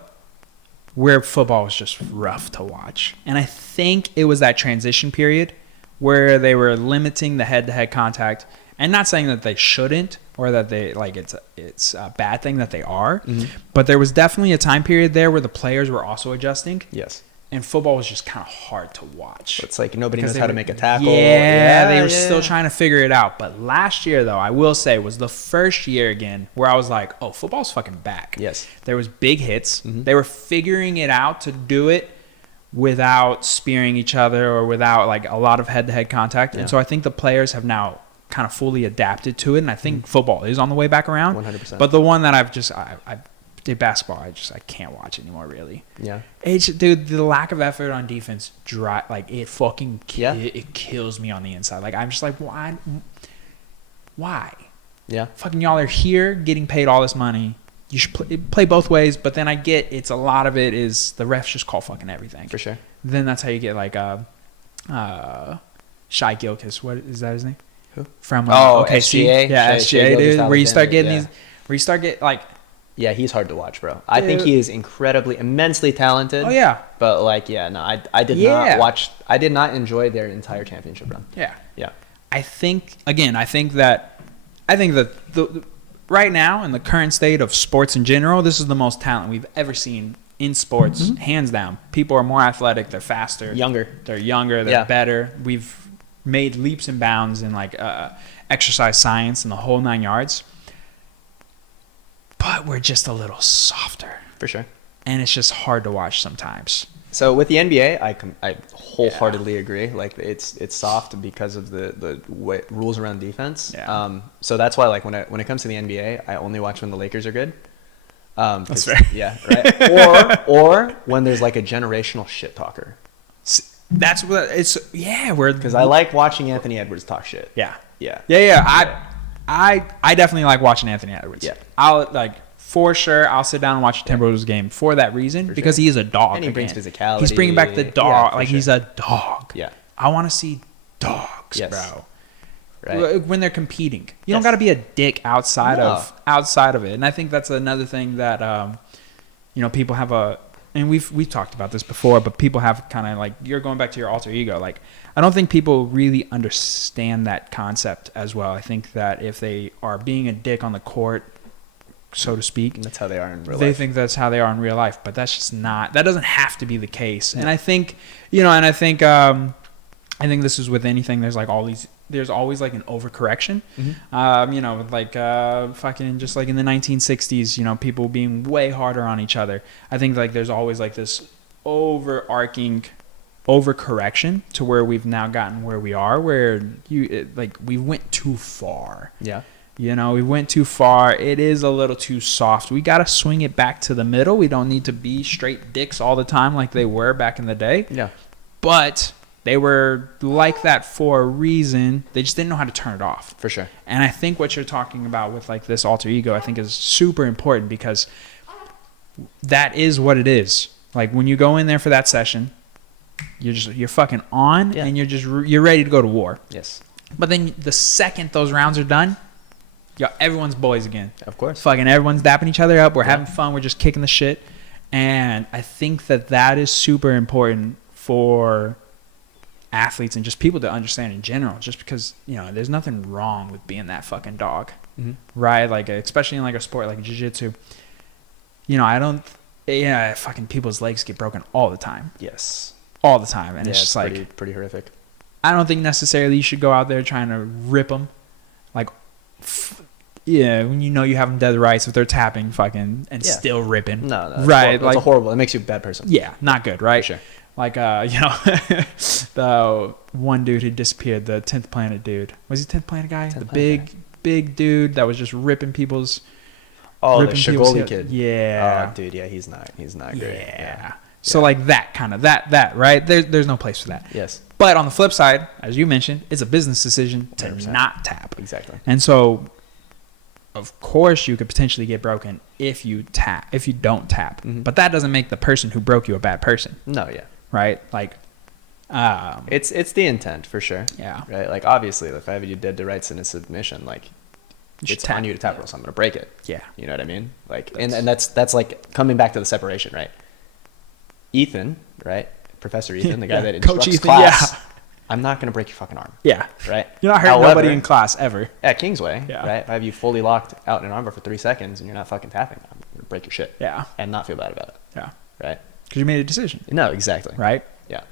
where football was just rough to watch, and I think it was that transition period where they were limiting the head-to-head contact. And not saying that they shouldn't or that they like it's a bad thing that they are, but there was definitely a time period there where the players were also adjusting. Yes. And football was just kind of hard to watch. It's like nobody knows how to make a tackle. Yeah, they were still trying to figure it out. But last year, though, I will say, was the first year again where I was like, oh, football's fucking back. Yes. There was big hits. They were figuring it out to do it without spearing each other or without like a lot of head-to-head contact. And so I think the players have now kind of fully adapted to it, and I think football is on the way back around. 100%. But the one that I did basketball, I can't watch anymore, really. Yeah. Dude, the lack of effort on defense, it fucking it kills me on the inside. Like I'm just like, why? Yeah. Fucking y'all are here getting paid all this money. You should play both ways, but then I get it's a lot of it is the refs just call fucking everything. For sure. Then that's how you get like Shai Gilgeous. What is that his name? Who? From OKC. SGA. Yeah, SGA, dude. Where you start getting like. Yeah, he's hard to watch, bro. I think he is immensely talented. Oh yeah. But like, I did not watch. I did not enjoy their entire championship run. Yeah. Yeah. I think that the right now in the current state of sports in general, this is the most talent we've ever seen in sports, hands down. People are more athletic. They're faster. They're younger. They're better. We've made leaps and bounds in like exercise science and the whole 9 yards. But we're just a little softer. For sure. And it's just hard to watch sometimes. So with the NBA, I wholeheartedly agree. Like it's soft because of the rules around defense. Yeah. So that's why like when it comes to the NBA, I only watch when the Lakers are good. That's fair. Yeah. Right. or when there's like a generational shit talker. That's what it's. Yeah. Because I like watching Anthony Edwards talk shit. Yeah. Yeah. I definitely like watching Anthony Edwards. Yeah. I'll for sure. I'll sit down and watch a Timberwolves game for that reason because he is a dog. And he brings physicality. He's bringing back the dog. He's a dog. Yeah. I want to see dogs, bro. Right. When they're competing, you don't got to be a dick outside of it. And I think that's another thing that people have and we've talked about this before, but people have kind of like, you're going back to your alter ego. Like, I don't think people really understand that concept as well. I think that if they are being a dick on the court, so to speak, and that's how they are in real life. They think that's how they are in real life, but that's just not. That doesn't have to be the case. And I think, I think this is with anything. There's like there's always like an overcorrection. Fucking just like in the 1960s, people being way harder on each other. I think like there's always like this overarching overcorrection to where we've now gotten where we are, where we went too far. Yeah. We went too far. It is a little too soft. We got to swing it back to the middle. We don't need to be straight dicks all the time like they were back in the day. Yeah. But they were like that for a reason. They just didn't know how to turn it off. For sure. And I think what you're talking about with like this alter ego, I think is super important because that is what it is. Like when you go in there for that session, you're fucking on and you're ready to go to war. Yes. But then the second those rounds are done, everyone's boys again. Of course. Fucking everyone's dapping each other up. We're having fun. We're just kicking the shit. And I think that is super important for athletes and just people to understand in general, just because, you know, there's nothing wrong with being that fucking dog, right? Like, especially in like a sport like jiu-jitsu, you know, fucking people's legs get broken all the time. Yes. All the time. And it's just like pretty horrific. I don't think necessarily you should go out there trying to rip them. Like, when you know you have them dead rights, if they're tapping fucking and still ripping. No, right? That's horrible. It makes you a bad person. Yeah, not good, right? For sure. Like, you know, the one dude who disappeared, the 10th Planet dude. Was he 10th Planet guy? Big dude that was just ripping people's... Oh, the Shigoli kid. Yeah. Oh, dude, yeah, he's not great. Yeah. So, like, that kind of, that, right? There's no place for that. Yes. But on the flip side, as you mentioned, it's a business decision to 100%. not tap. Exactly. And so, of course, you could potentially get broken if you don't tap. Mm-hmm. But that doesn't make the person who broke you a bad person. No, yeah. Right? Like, it's the intent for sure. Yeah. Right? Like, obviously, if I have you dead to rights in a submission, like, it's on you to tap, or else I'm going to break it. Yeah. You know what I mean? Like, and that's like coming back to the separation, right? Ethan, right? Professor Ethan, the guy that instructs Coach Ethan, class. I'm not going to break your fucking arm. Yeah. Right? You're not hurting nobody in class ever. At Kingsway, Yeah. right? If I have you fully locked out in an armbar for 3 seconds and you're not fucking tapping, I'm going to break your shit. Yeah. And not feel bad about it. Yeah. Right? Because you made a decision. No, exactly. Right? Yeah.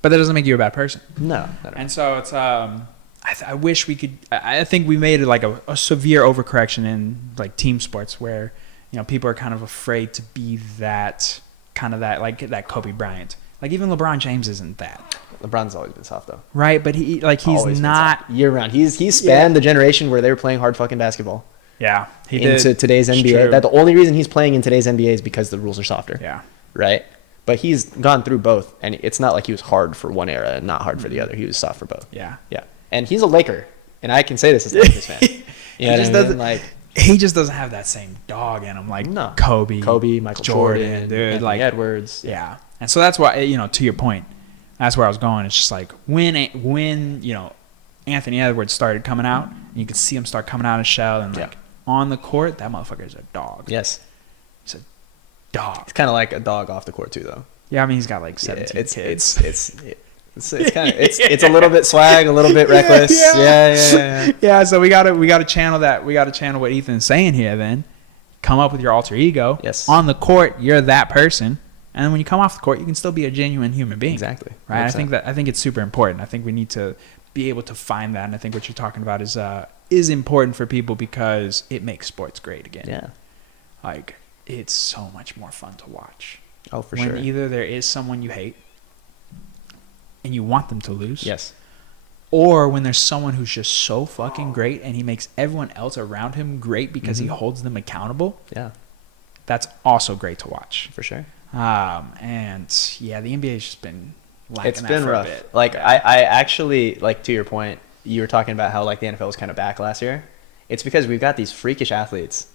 But that doesn't make you a bad person. No. And so it's, I wish we could, I think we made it like a severe overcorrection in like team sports where, you know, people are kind of afraid to be that like that Kobe Bryant. Like even LeBron James isn't that. LeBron's always been soft though. Right, but he's not year round. He's spanned the generation where they were playing hard fucking basketball. Yeah, he into did. Today's NBA. True. That the only reason he's playing in today's NBA is because the rules are softer. Yeah. Right? But he's gone through both, and it's not like he was hard for one era and not hard for the other. He was soft for both. Yeah. Yeah. And he's a Laker, and I can say this as a Lakers fan. He just doesn't have that same dog in him like Kobe, Michael Jordan, dude, Anthony like Edwards. Yeah. And so that's why, you know, to your point, that's where I was going. It's just like when you know, Anthony Edwards started coming out, and you could see him start coming out of his shell, and like on the court, that motherfucker is a dog. Yes. He's a dog. It's kind of like a dog off the court too, though. Yeah, I mean he's got like 17 kids. It's kind of it's a little bit swag, a little bit reckless. Yeah. Yeah, so we gotta channel that. We gotta channel what Ethan's saying here. Then come up with your alter ego. Yes. On the court, you're that person, and when you come off the court, you can still be a genuine human being. Exactly. Right. 100%. I think it's super important. I think we need to be able to find that, and I think what you're talking about is important for people because it makes sports great again. Yeah. Like it's so much more fun to watch. Oh, for sure. When either there is someone you hate and you want them to lose. Yes. Or when there's someone who's just so fucking great and he makes everyone else around him great because he holds them accountable. Yeah. That's also great to watch. For sure. And yeah, the NBA has just been lacking. It's been rough. A bit. Like I actually, like to your point, you were talking about how like the NFL was kind of back last year. It's because we've got these freakish athletes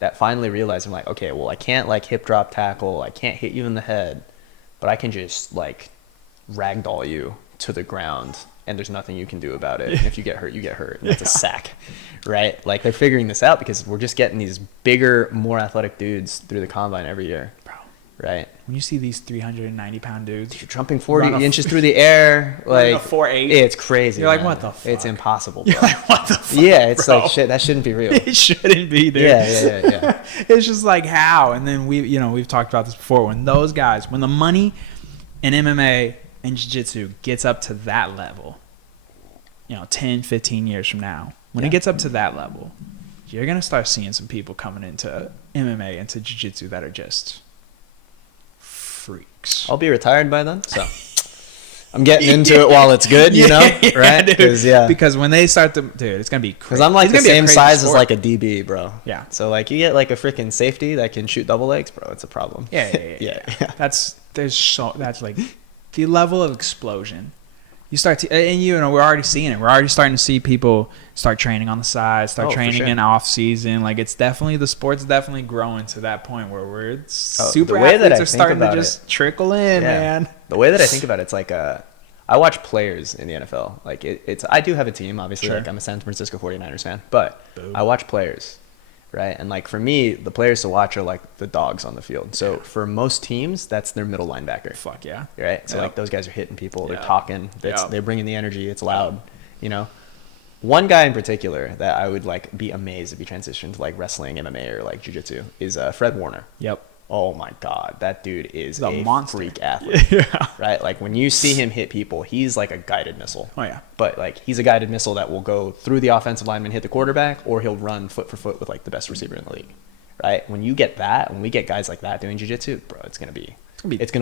that finally realize I'm like, okay, well I can't like hip drop tackle, I can't hit you in the head, but I can just like ragdoll you to the ground and there's nothing you can do about it. And if you get hurt, you get hurt. And it's a sack, right? Like they're figuring this out because we're just getting these bigger, more athletic dudes through the combine every year. Bro. Right? When you see these 390-pound dudes, you're jumping 40 inches through the air, like a 4.8. It's crazy. You're like, man. what the fuck? It's impossible. Bro. You're like, what the fuck? Yeah, it's bro? like shit. That shouldn't be real. It shouldn't be, dude. Yeah. It's just like how, and then we've talked about this before. When those guys, when the money in MMA and jiu-jitsu gets up to that level, 10, 15 years from now, when it gets up to that level, you're gonna start seeing some people coming into MMA, into jiu-jitsu that are just freaks. I'll be retired by then, so I'm getting into it while it's good, right? Because when they start to, dude, it's gonna be crazy. Because I'm like the same size as like a DB, bro. Yeah. So like you get like a freaking safety that can shoot double legs, bro. It's a problem. Yeah. That's like the level of explosion. You start to, and we're already seeing it. We're already starting to see people start training on the side, start training in off season. Like the sport's definitely growing to that point where we're super athletes are starting to just trickle in, man. The way that I think about it, it's like I watch players in the NFL. Like it's I do have a team, obviously. Like I'm a San Francisco 49ers fan, but I watch players. right? And like for me, the players to watch are like the dogs on the field. So for most teams, that's their middle linebacker. Fuck yeah. Right? So like those guys are hitting people, they're Yep. talking, Yep. they're bringing the energy, it's loud, you know? One guy in particular that I would like be amazed if he transitioned to like wrestling, MMA, or like jiu-jitsu is Fred Warner. Yep. Oh my God, that dude is a monster. freak athlete, Yeah. right? Like when you see him hit people, he's like a guided missile. Oh yeah. But like he's a guided missile that will go through the offensive lineman, hit the quarterback, or he'll run foot for foot with like the best receiver in the league, right? When you get that, when we get guys like that doing jiu-jitsu, bro, it's gonna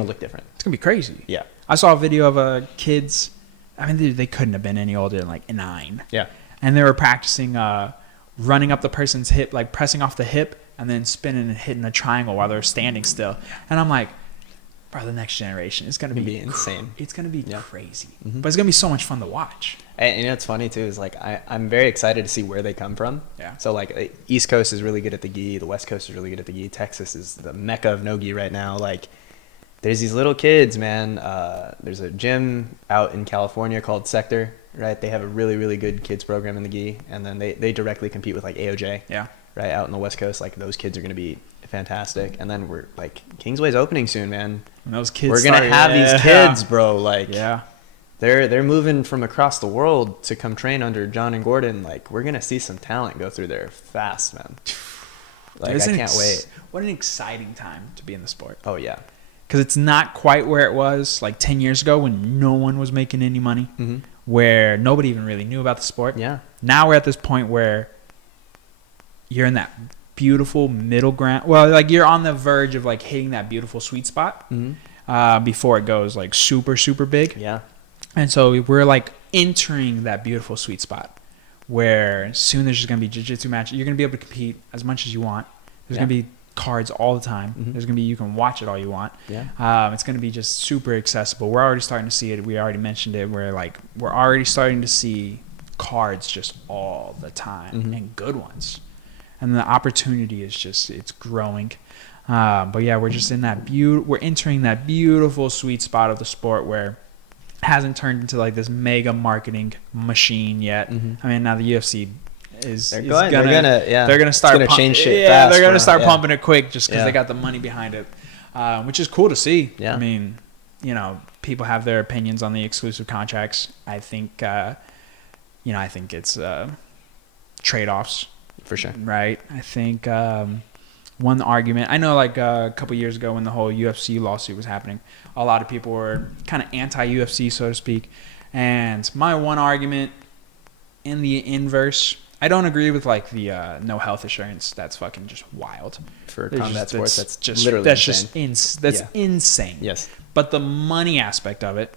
look different. It's gonna be crazy. Yeah. I saw a video of kids. I mean, they couldn't have been any older than like 9. Yeah. And they were practicing running up the person's hip, like pressing off the hip, and then spinning and hitting a triangle while they're standing still. And I'm like, bro, the next generation is gonna be insane. It's gonna be crazy, Mm-hmm. but it's gonna be so much fun to watch. And you know what's funny too is like I'm very excited to see where they come from. Yeah. So like East Coast is really good at the gi, the West Coast is really good at the gi. Texas is the mecca of no gi right now. Like there's these little kids, man. There's a gym out in California called Sector, right? They have a really, really good kids program in the gi, and then they directly compete with like AOJ. Yeah. Right out in the West Coast, like those kids are gonna be fantastic. And then we're like Kingsway's opening soon, man. And those kids, We're gonna have these kids, bro. Like Yeah. they're moving from across the world to come train under John and Gordon. Like we're gonna see some talent go through there fast, man. Like I can't wait. What an exciting time to be in the sport. Oh yeah. Because it's not quite where it was like 10 years ago when no one was making any money, Mm-hmm. where nobody even really knew about the sport. Yeah. Now we're at this point where you're in that beautiful middle ground. Well, like you're on the verge of like hitting that beautiful sweet spot before it goes like super, super big. Yeah. And so we're like entering that beautiful sweet spot where soon there's just going to be jiu-jitsu matches. You're going to be able to compete as much as you want. There's going to be cards all the time. Mm-hmm. There's going to be, you can watch it all you want. Yeah. It's going to be just super accessible. We're already starting to see it. We already mentioned it. We're already starting to see cards just all the time and good ones. And the opportunity is just, it's growing. But yeah, we're just in that we're entering that beautiful sweet spot of the sport where it hasn't turned into like this mega marketing machine yet. I mean, now the UFC they're gonna start change shit. Yeah, fast, they're gonna bro. start pumping it quick just because Yeah. they got the money behind it, which is cool to see. Yeah. I mean, you know, people have their opinions on the exclusive contracts. I think, I think it's trade-offs. For sure. Right. I think one argument, I know like a couple years ago when the whole UFC lawsuit was happening, a lot of people were kind of anti-UFC, so to speak. And my one argument in the inverse, I don't agree with like the no health insurance. That's fucking just wild. For It's combat just- sports, that's that's just literally that's insane. just that's Yeah. insane. Yes. But the money aspect of it,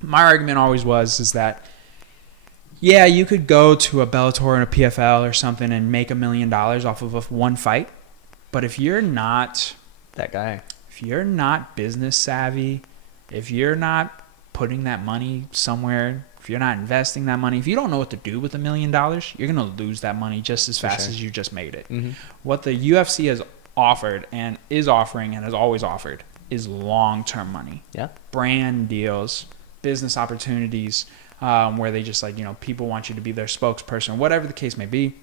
my argument always is that, yeah, you could go to a Bellator and a PFL or something and make $1 million off of one fight. But if you're not That guy. business savvy, if you're not putting that money somewhere, if you're not investing that money, if you don't know what to do with $1 million, you're going to lose that money just as fast as you just made it. Mm-hmm. What the UFC has offered and is offering and has always offered is long-term money. Yeah. Brand deals, business opportunities, where they just like, people want you to be their spokesperson, whatever the case may be.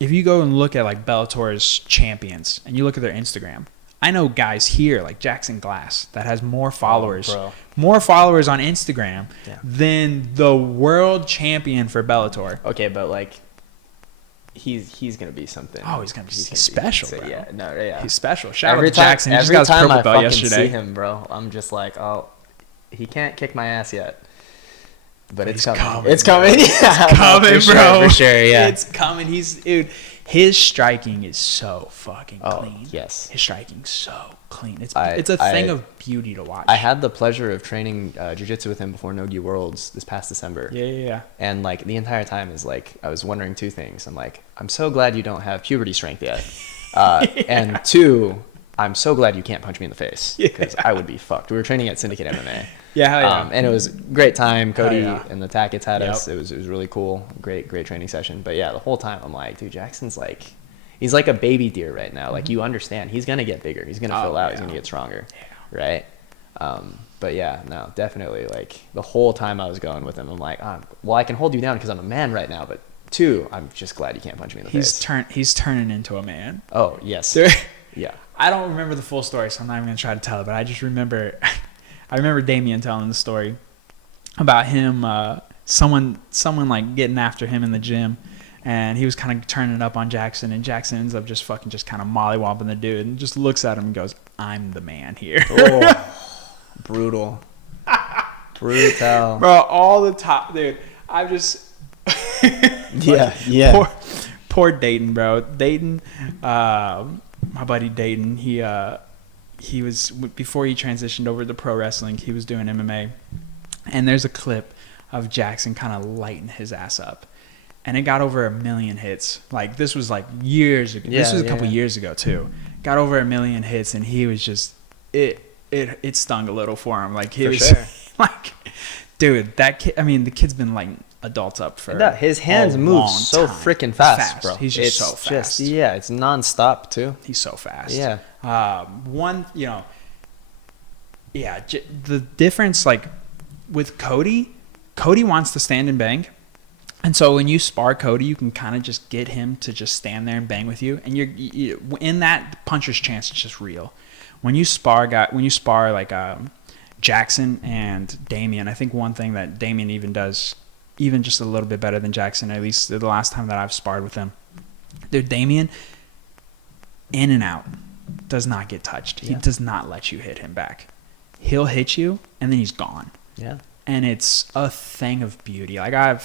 If you go and look at like Bellator's champions and you look at their Instagram, I know guys here like Jackson Glass that has more followers on Instagram than the world champion for Bellator. Okay, but like he's gonna be something. Oh, he's special, bro. Yeah, no, yeah. He's special. Shout out to Jackson. He just got his purple belt yesterday. See him, bro, I'm just like, oh, he can't kick my ass yet. But it's coming. It's coming. Yeah, it's coming, bro. For sure, yeah. It's coming. His striking is so fucking clean. Yes. His striking's so clean. It's a thing of beauty to watch. I had the pleasure of training jiu-jitsu with him before No-Gi Worlds this past December. Yeah. And like the entire time is like I was wondering two things. I'm like, I'm so glad you don't have puberty strength yet. And two, I'm so glad you can't punch me in the face because I would be fucked. We were training at Syndicate MMA. Yeah. And it was a great time. Cody and the Tackets had Yep. us. It was really cool. Great training session. But yeah, the whole time I'm like, dude, Jackson's like, he's like a baby deer right now. Like you understand, he's gonna get bigger. He's gonna fill out. He's gonna get stronger. Yeah. Right. But yeah, no, definitely. Like the whole time I was going with him, I'm like, well, I can hold you down because I'm a man right now, but 2, I'm just glad you can't punch me in the face. He's turning into a man. Oh, yes. Yeah. I don't remember the full story, so I'm not even going to try to tell it, but I just remember I remember Damien telling the story about him someone like getting after him in the gym, and he was kind of turning it up on Jackson, and Jackson ends up just fucking just kind of mollywopping the dude and just looks at him and goes, "I'm the man here." Oh, brutal. Brutal. Bro, all the time, dude. I just yeah. Poor Dayton, bro. Dayton, my buddy Dayton, he was, before he transitioned over to pro wrestling, he was doing MMA, and there's a clip of Jackson kind of lighting his ass up, and it got over 1 million hits. Like, this was like years ago. This was a couple years ago too. Got over 1 million hits, and he was just it stung a little for him. Like, he was sure. like, dude, that kid. I mean, the kid's been like adults up for his hands move so freaking fast, bro. He's just so fast. It's nonstop too. He's so fast. Yeah. The difference, like, with Cody wants to stand and bang. And so when you spar Cody, you can kind of just get him to just stand there and bang with you. And you're in that puncher's chance is just real. When you spar like Jackson and Damien, I think one thing that Damien even does, even just a little bit better than Jackson, at least the last time that I've sparred with him, dude, Damien, in and out, does not get touched. He does not let you hit him back. He'll hit you, and then he's gone. Yeah. And it's a thing of beauty. Like,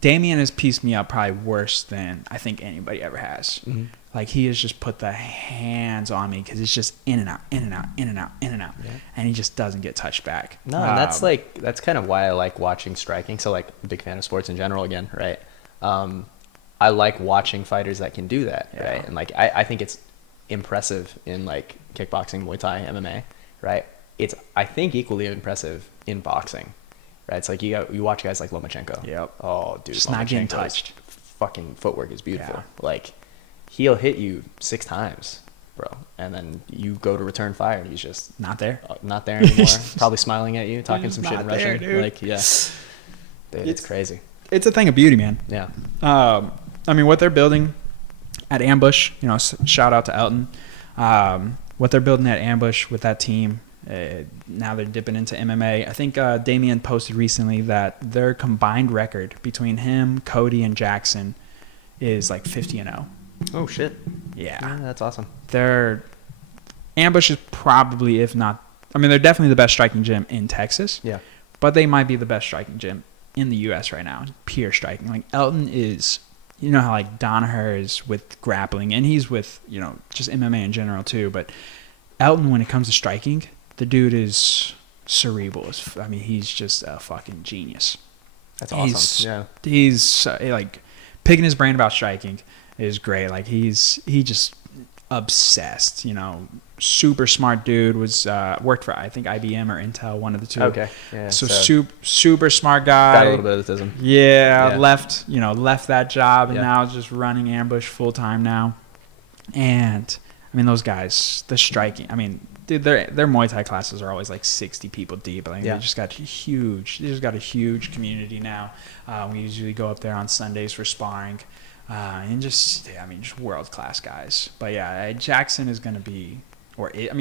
Damien has pieced me up probably worse than I think anybody ever has. Mm-hmm. Like, he has just put the hands on me because it's just in and out, in and out, in and out, in and out. Yeah. And he just doesn't get touched back. No, and that's kind of why I like watching striking. So, like, I'm a big fan of sports in general again, right? I like watching fighters that can do that, right? And, like, I think it's impressive in, like, kickboxing, Muay Thai, MMA, right? It's, I think, equally impressive in boxing, right? It's like you watch guys like Lomachenko. Yep. Oh, dude, just not getting touched. Fucking footwork is beautiful. Yeah. Like, he'll hit you 6 times, bro, and then you go to return fire, and he's just not there. Not there anymore. Probably smiling at you, talking some shit in there, Russian. Dude. Like, yeah, dude, it's crazy. It's a thing of beauty, man. Yeah. I mean, what they're building at Ambush, shout out to Elton. What they're building at Ambush with that team. Now they're dipping into MMA. I think Damien posted recently that their combined record between him, Cody, and Jackson is like 50-0. Oh shit! Yeah, that's awesome. Their Ambush is probably, if not, I mean, they're definitely the best striking gym in Texas. Yeah, but they might be the best striking gym in the U.S. right now. Pure striking. Like, Elton is, you know how like Danaher is with grappling, and he's with just MMA in general too. But Elton, when it comes to striking, the dude is cerebral. I mean, he's just a fucking genius. That's awesome. He's like, picking his brain about striking is great. Like, he just obsessed. Super smart dude. Was worked for, I think, IBM or Intel, one of the two. Okay. Yeah. So super smart guy. Got a little bit of autism. Yeah. Left that job and Yeah. now just running Ambush full time now. And I mean, those guys, the striking. I mean, dude, their Muay Thai classes are always like 60 people deep. Like, they just got a huge community now. We usually go up there on Sundays for sparring, and just world class guys. But yeah, Jackson is gonna be,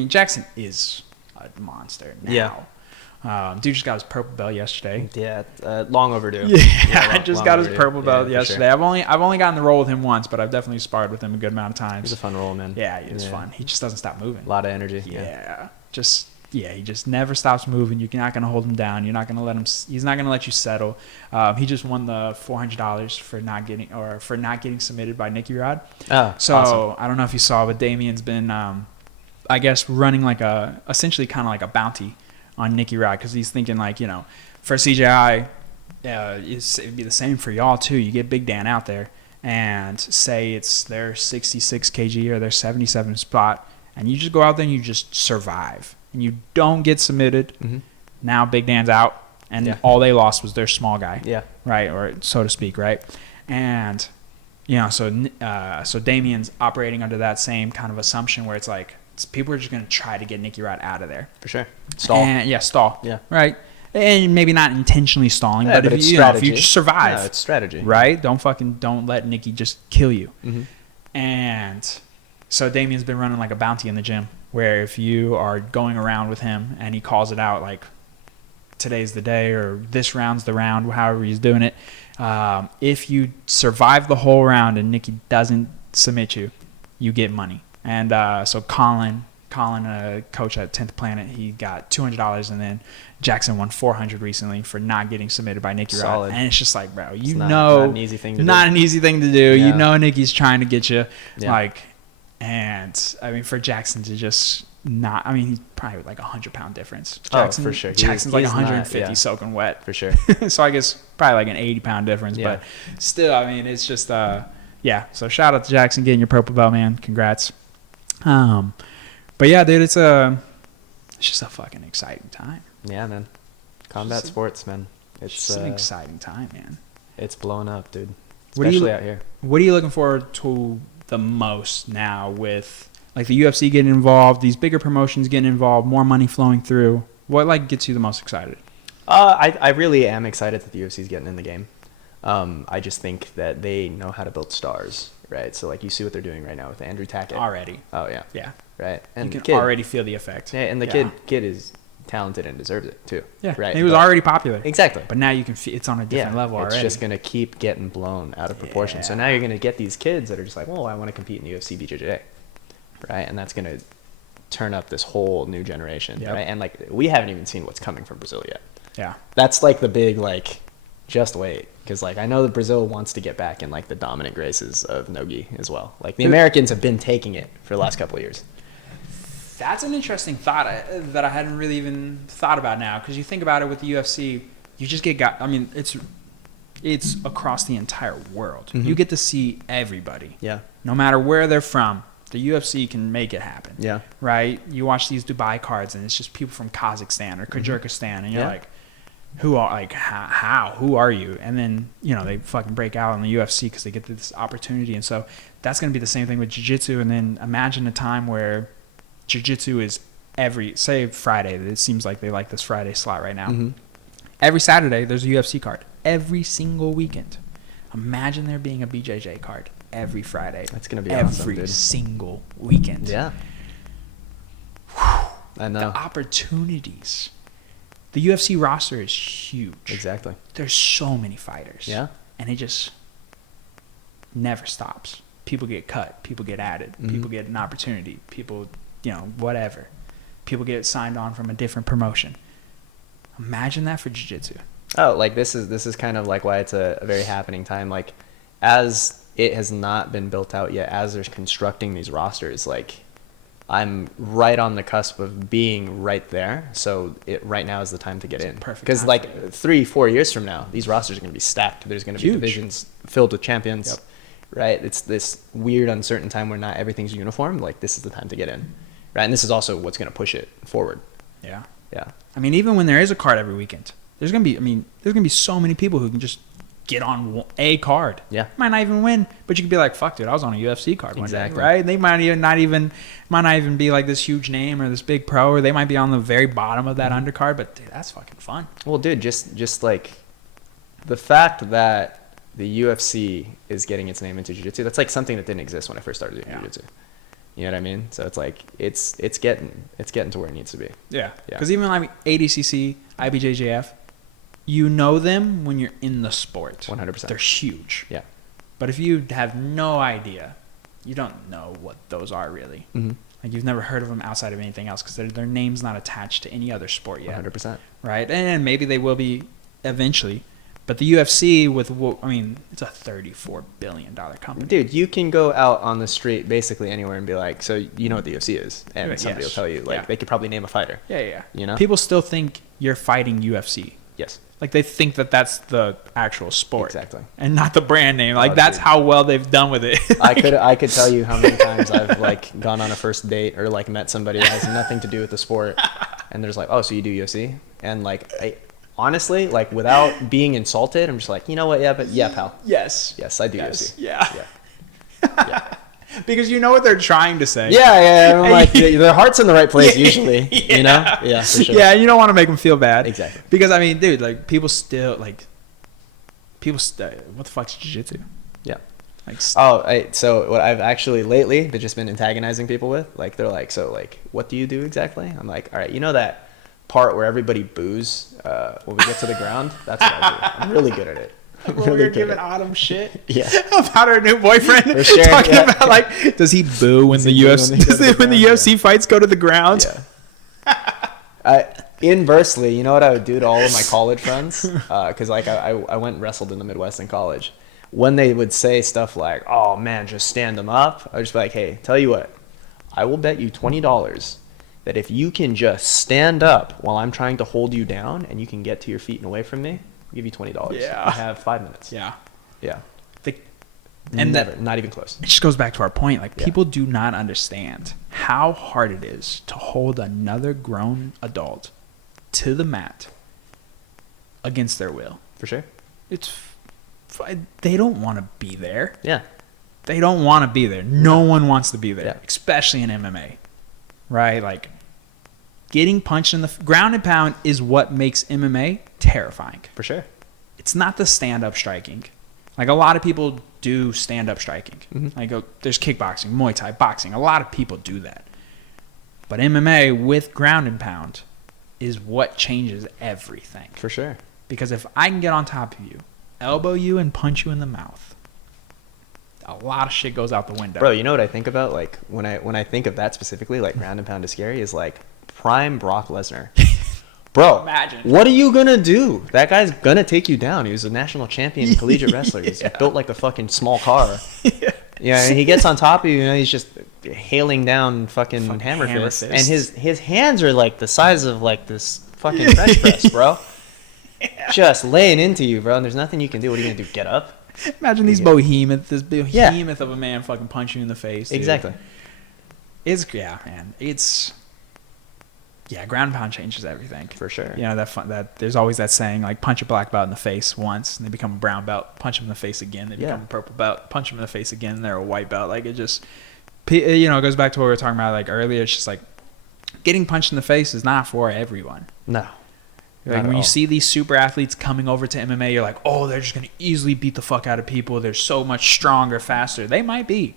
Jackson is a monster now. Yeah. Dude just got his purple belt yesterday. Yeah, long overdue. Yeah, just got his purple belt yesterday. Sure. I've only gotten the roll with him once, but I've definitely sparred with him a good amount of times. He's a fun roll, man. Yeah, he is fun. He just doesn't stop moving. A lot of energy. He just never stops moving. You're not gonna hold him down. You're not gonna let him. He's not gonna let you settle. He just won the $400 for not getting submitted by Nicky Rod. Oh, so awesome. I don't know if you saw, but Damien's been, I guess, running like essentially kind of like a bounty on Nicky Rod, because he's thinking like, for CJI, it'd be the same for y'all too. You get Big Dan out there and say it's their 66 kg or their 77 spot, and you just go out there and you just survive, and you don't get submitted. Mm-hmm. Now Big Dan's out, and all they lost was their small guy. Yeah. Right, or so to speak, right? And so Damien's operating under that same kind of assumption where it's like, people are just going to try to get Nicky Rod out of there. For sure. Stall. Stall. Yeah. Right. and maybe not intentionally stalling, Yeah, but it's if you know, if you just survive, no, it's strategy, right? Don't let Nikki just kill you. Mm-hmm. And so Damien's been running like a bounty in the gym, where if you are going around with him and he calls it out like today's the day or this round's the round, however he's doing it, if you survive the whole round and Nikki doesn't submit you, you get money. And so Colin, a coach at 10th Planet, he got $200, and then Jackson won $400 recently for not getting submitted by Nikki Rod. And it's just like, bro, not an easy thing to do. Not an easy thing to do. Yeah. You know Nikki's trying to get you. Yeah. Like, and I mean, for Jackson to just not, I mean, he's probably like 100-pound difference. Jackson, for sure. Jackson's like he's 150 not, yeah. soaking wet. For sure. So I guess probably like an 80-pound difference. Yeah. But still, I mean, it's just, yeah. So shout out to Jackson getting your purple belt, man. Congrats. But yeah, dude, it's just a fucking exciting time. Yeah, man. Combat sports, man. It's just an exciting time, man. It's blowing up, dude. What Especially out here. What are you looking forward to the most now with like the UFC getting involved, these bigger promotions getting involved, more money flowing through? What like gets you the most excited? I really am excited that the UFC is getting in the game. I just think that they know how to build stars, right? So like you see what they're doing right now with Andrew Tackett. Already. Oh yeah. Yeah. Right. And you can already feel the effect. Yeah, and the kid is talented and deserves it too. Yeah. Right. He was already popular. Exactly. But now you can feel it's on a different level already. It's just gonna keep getting blown out of proportion. Yeah. So now you're gonna get these kids that are just like, well, I want to compete in the UFC BJJ, right? And that's gonna turn up this whole new generation, right? And like we haven't even seen what's coming from Brazil yet. Yeah. That's like the big like, just wait, because like I know that Brazil wants to get back in like the dominant graces of no-gi as well. Like the Americans have been taking it for the last couple of years. That's an interesting thought that I hadn't really even thought about now, because you think about it with the UFC, you just get I mean, it's across the entire world. Mm-hmm. You get to see everybody. Yeah. No matter where they're from, the UFC can make it happen. Yeah. Right? You watch these Dubai cards, and it's just people from Kazakhstan or Kyrgyzstan, and you're like, who are like how? Who are you? And then they fucking break out in the UFC because they get this opportunity, and so that's going to be the same thing with jiu-jitsu. And then imagine a time where jiu-jitsu is say Friday. It seems like they like this Friday slot right now. Mm-hmm. Every Saturday there's a UFC card. Every single weekend. Imagine there being a BJJ card every Friday. That's gonna be awesome, dude. Every single weekend. Yeah. Whew. I know. The opportunities. The UFC roster is huge. Exactly. There's so many fighters. Yeah. And it just never stops. People get cut. People get added. Mm-hmm. People get an opportunity. People, whatever. People get signed on from a different promotion. Imagine that for jiu-jitsu. Oh, like this is kind of like why it's a very happening time. Like, as it has not been built out yet, as they're constructing these rosters, like I'm right on the cusp of being right there. So right now is the time to get in. Perfect. Because like 3-4 years from now, these rosters are going to be stacked. There's going to be divisions filled with champions. Yep. Right? It's this weird, uncertain time where not everything's uniform. Like this is the time to get in. Right? And this is also what's going to push it forward. Yeah. Yeah. I mean, even when there is a card every weekend, there's going to be so many people who can just get on a card. Yeah. Might not even win, but you could be like, fuck, dude, I was on a UFC card one day, Exactly. right? They might not even be like this huge name or this big pro, or they might be on the very bottom of that undercard, but dude, that's fucking fun. Well, dude, just like the fact that the UFC is getting its name into jiu-jitsu, that's like something that didn't exist when I first started doing jiu-jitsu. You know what I mean? So it's like it's getting to where it needs to be. Yeah. Because even like ADCC, IBJJF, you know them when you're in the sport. 100%. They're huge. Yeah. But if you have no idea, you don't know what those are really. Mm-hmm. Like you've never heard of them outside of anything else because their name's not attached to any other sport yet. 100%. Right? And maybe they will be eventually. But the UFC it's a $34 billion company. Dude, you can go out on the street basically anywhere and be like, so you know what the UFC is? And somebody will tell you. Like, they could probably name a fighter. Yeah. You know? People still think you're fighting UFC. Yes. Like, they think that that's the actual sport. Exactly. And not the brand name. Like, that's how well they've done with it. I could tell you how many times I've, like, gone on a first date or, like, met somebody that has nothing to do with the sport. And there's like, oh, so you do UFC? And, like, honestly, like, without being insulted, I'm just like, you know what? Yeah, pal. Yes. Yes, I do UFC. Yeah. because you know what they're trying to say. Yeah. I'm like, their heart's in the right place usually. Yeah. You know? Yeah, for sure. Yeah, you don't want to make them feel bad. Exactly. Because I mean, dude, like people still what the fuck's jiu-jitsu? Yeah. Like, so what I've actually lately just been antagonizing people with, like they're like, so like, what do you do exactly? I'm like, all right, you know that part where everybody boos when we get to the ground? That's what I do. I'm really good at it. when we were giving Autumn shit Yeah. about her new boyfriend, Sure, talking yeah. about like, does he boo when the UFC when the UFC fights go to the ground? Yeah. Inversely, you know what I would do to all of my college friends? Because like I went and wrestled in the Midwest in college. When they would say stuff like, "Oh man, just stand them up," I'd just be like, "Hey, tell you what, I will bet you $20 that if you can just stand up while I'm trying to hold you down and you can get to your feet and away from me, I'll give you $20. Yeah. You have 5 minutes." Yeah. And never, not even close. It just goes back to our point. Like, people do not understand how hard it is to hold another grown adult to the mat against their will. For sure. They don't want to be there. Yeah. They don't want to be there. No one wants to be there, Yeah. especially in MMA, right? Like, getting punched in the ground and pound is what makes MMA terrifying. For sure. It's not the stand-up striking. Like, a lot of people do stand-up striking. Mm-hmm. Like, there's kickboxing, Muay Thai, boxing. A lot of people do that. But MMA with ground and pound is what changes everything. For sure. Because if I can get on top of you, elbow you, and punch you in the mouth, a lot of shit goes out the window. Bro, you know what I think about? Like, when I think of that specifically, like, ground and pound is scary, is like prime Brock Lesnar. Bro, Imagine. What are you gonna do? That guy's gonna take you down. He was a national champion collegiate wrestler. He's built like a fucking small car. Yeah, and he gets on top of you, and he's just hailing down fucking hammer fists. And his hands are like the size of like this fucking bench press, bro. Just laying into you, bro. And there's nothing you can do. What are you gonna do? Get up? Imagine this behemoth of a man fucking punch you in the face. Dude. Exactly. Ground and pound changes everything. For sure. You know, that there's always that saying, like, punch a black belt in the face once and they become a brown belt, punch them in the face again, they become a purple belt, punch them in the face again, and they're a white belt. Like, it just, you know, it goes back to what we were talking about like earlier. It's just like, getting punched in the face is not for everyone. No. Like, when you see these super athletes coming over to MMA, you're like, oh, they're just going to easily beat the fuck out of people. They're so much stronger, faster. They might be.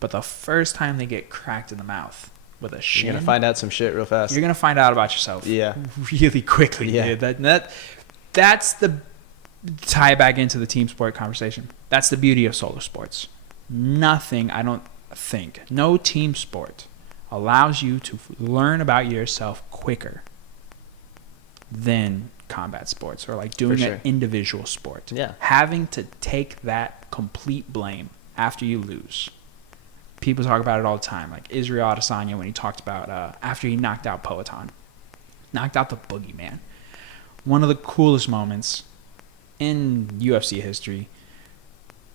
But the first time they get cracked in the mouth with a shin, you're going to find out some shit real fast. You're going to find out about yourself really quickly. Yeah. Dude. That's the tie back into the team sport conversation. That's the beauty of solo sports. Nothing, I don't think, no team sport allows you to learn about yourself quicker than combat sports or like doing an individual sport. Yeah. Having to take that complete blame after you lose. People talk about it all the time. Like Israel Adesanya when he talked about after he knocked out Poatan. Knocked out the boogeyman. One of the coolest moments in UFC history.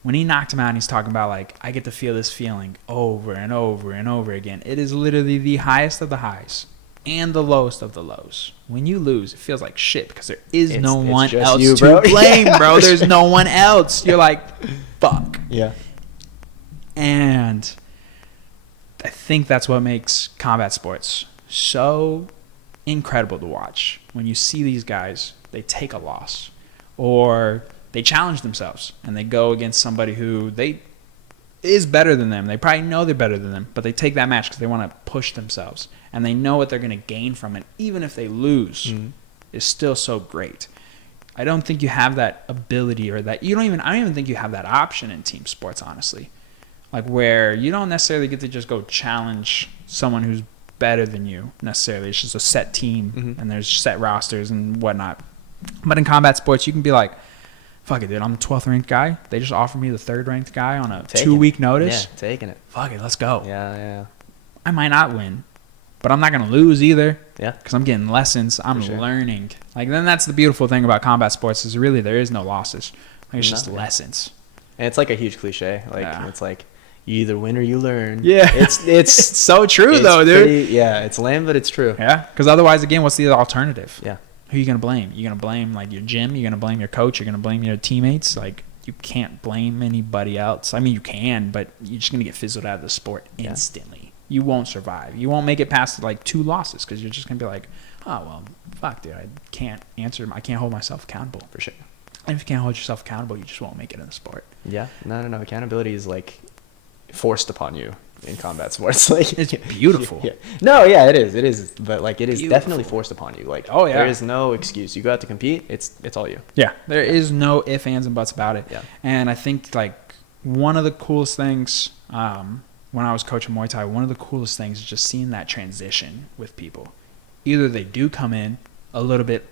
When he knocked him out and he's talking about like, I get to feel this feeling over and over and over again. It is literally the highest of the highs and the lowest of the lows. When you lose, it feels like shit because there is no one else to blame, bro. There's no one else. You're like, fuck. Yeah. And I think that's what makes combat sports so incredible to watch. When you see these guys, they take a loss or they challenge themselves and they go against somebody who is better than them. They probably know they're better than them, but they take that match because they want to push themselves and they know what they're going to gain from it. Even if they lose, is still so great. I don't think you have that ability or that I don't even think you have that option in team sports, honestly. Like where you don't necessarily get to just go challenge someone who's better than you necessarily. It's just a set team and there's set rosters and whatnot. But in combat sports, you can be like, fuck it, dude, I'm the 12th ranked guy. They just offered me the 3rd ranked guy on a 2-week notice. Yeah, taking it. Fuck it, let's go. Yeah. I might not win, but I'm not going to lose either. Yeah. Because I'm getting lessons. I'm learning. Like, then that's the beautiful thing about combat sports is really there is no losses. Like, it's just lessons. And it's like a huge cliche. Like, it's like, you either win or you learn. Yeah. It's so true, though, dude. It's lame, but it's true. Yeah. Because otherwise, again, what's the alternative? Yeah. Who are you going to blame? You're going to blame, like, your gym? You're going to blame your coach? You're going to blame your teammates? Like, you can't blame anybody else. I mean, you can, but you're just going to get fizzled out of the sport instantly. Yeah. You won't survive. You won't make it past like 2 losses because you're just going to be like, oh, well, fuck, dude, I can't hold myself accountable. For sure. And if you can't hold yourself accountable, you just won't make it in the sport. Yeah. No. Accountability is like forced upon you in combat sports. Like, it's beautiful. Yeah. No, yeah, it is. But like, it is definitely forced upon you. Like, oh yeah, there is no excuse. You go out to compete. It's all you. Yeah. There is no ifs, ands, and buts about it. Yeah. And I think like one of the coolest things, when I was coaching Muay Thai, one of the coolest things is just seeing that transition with people. Either they do come in a little bit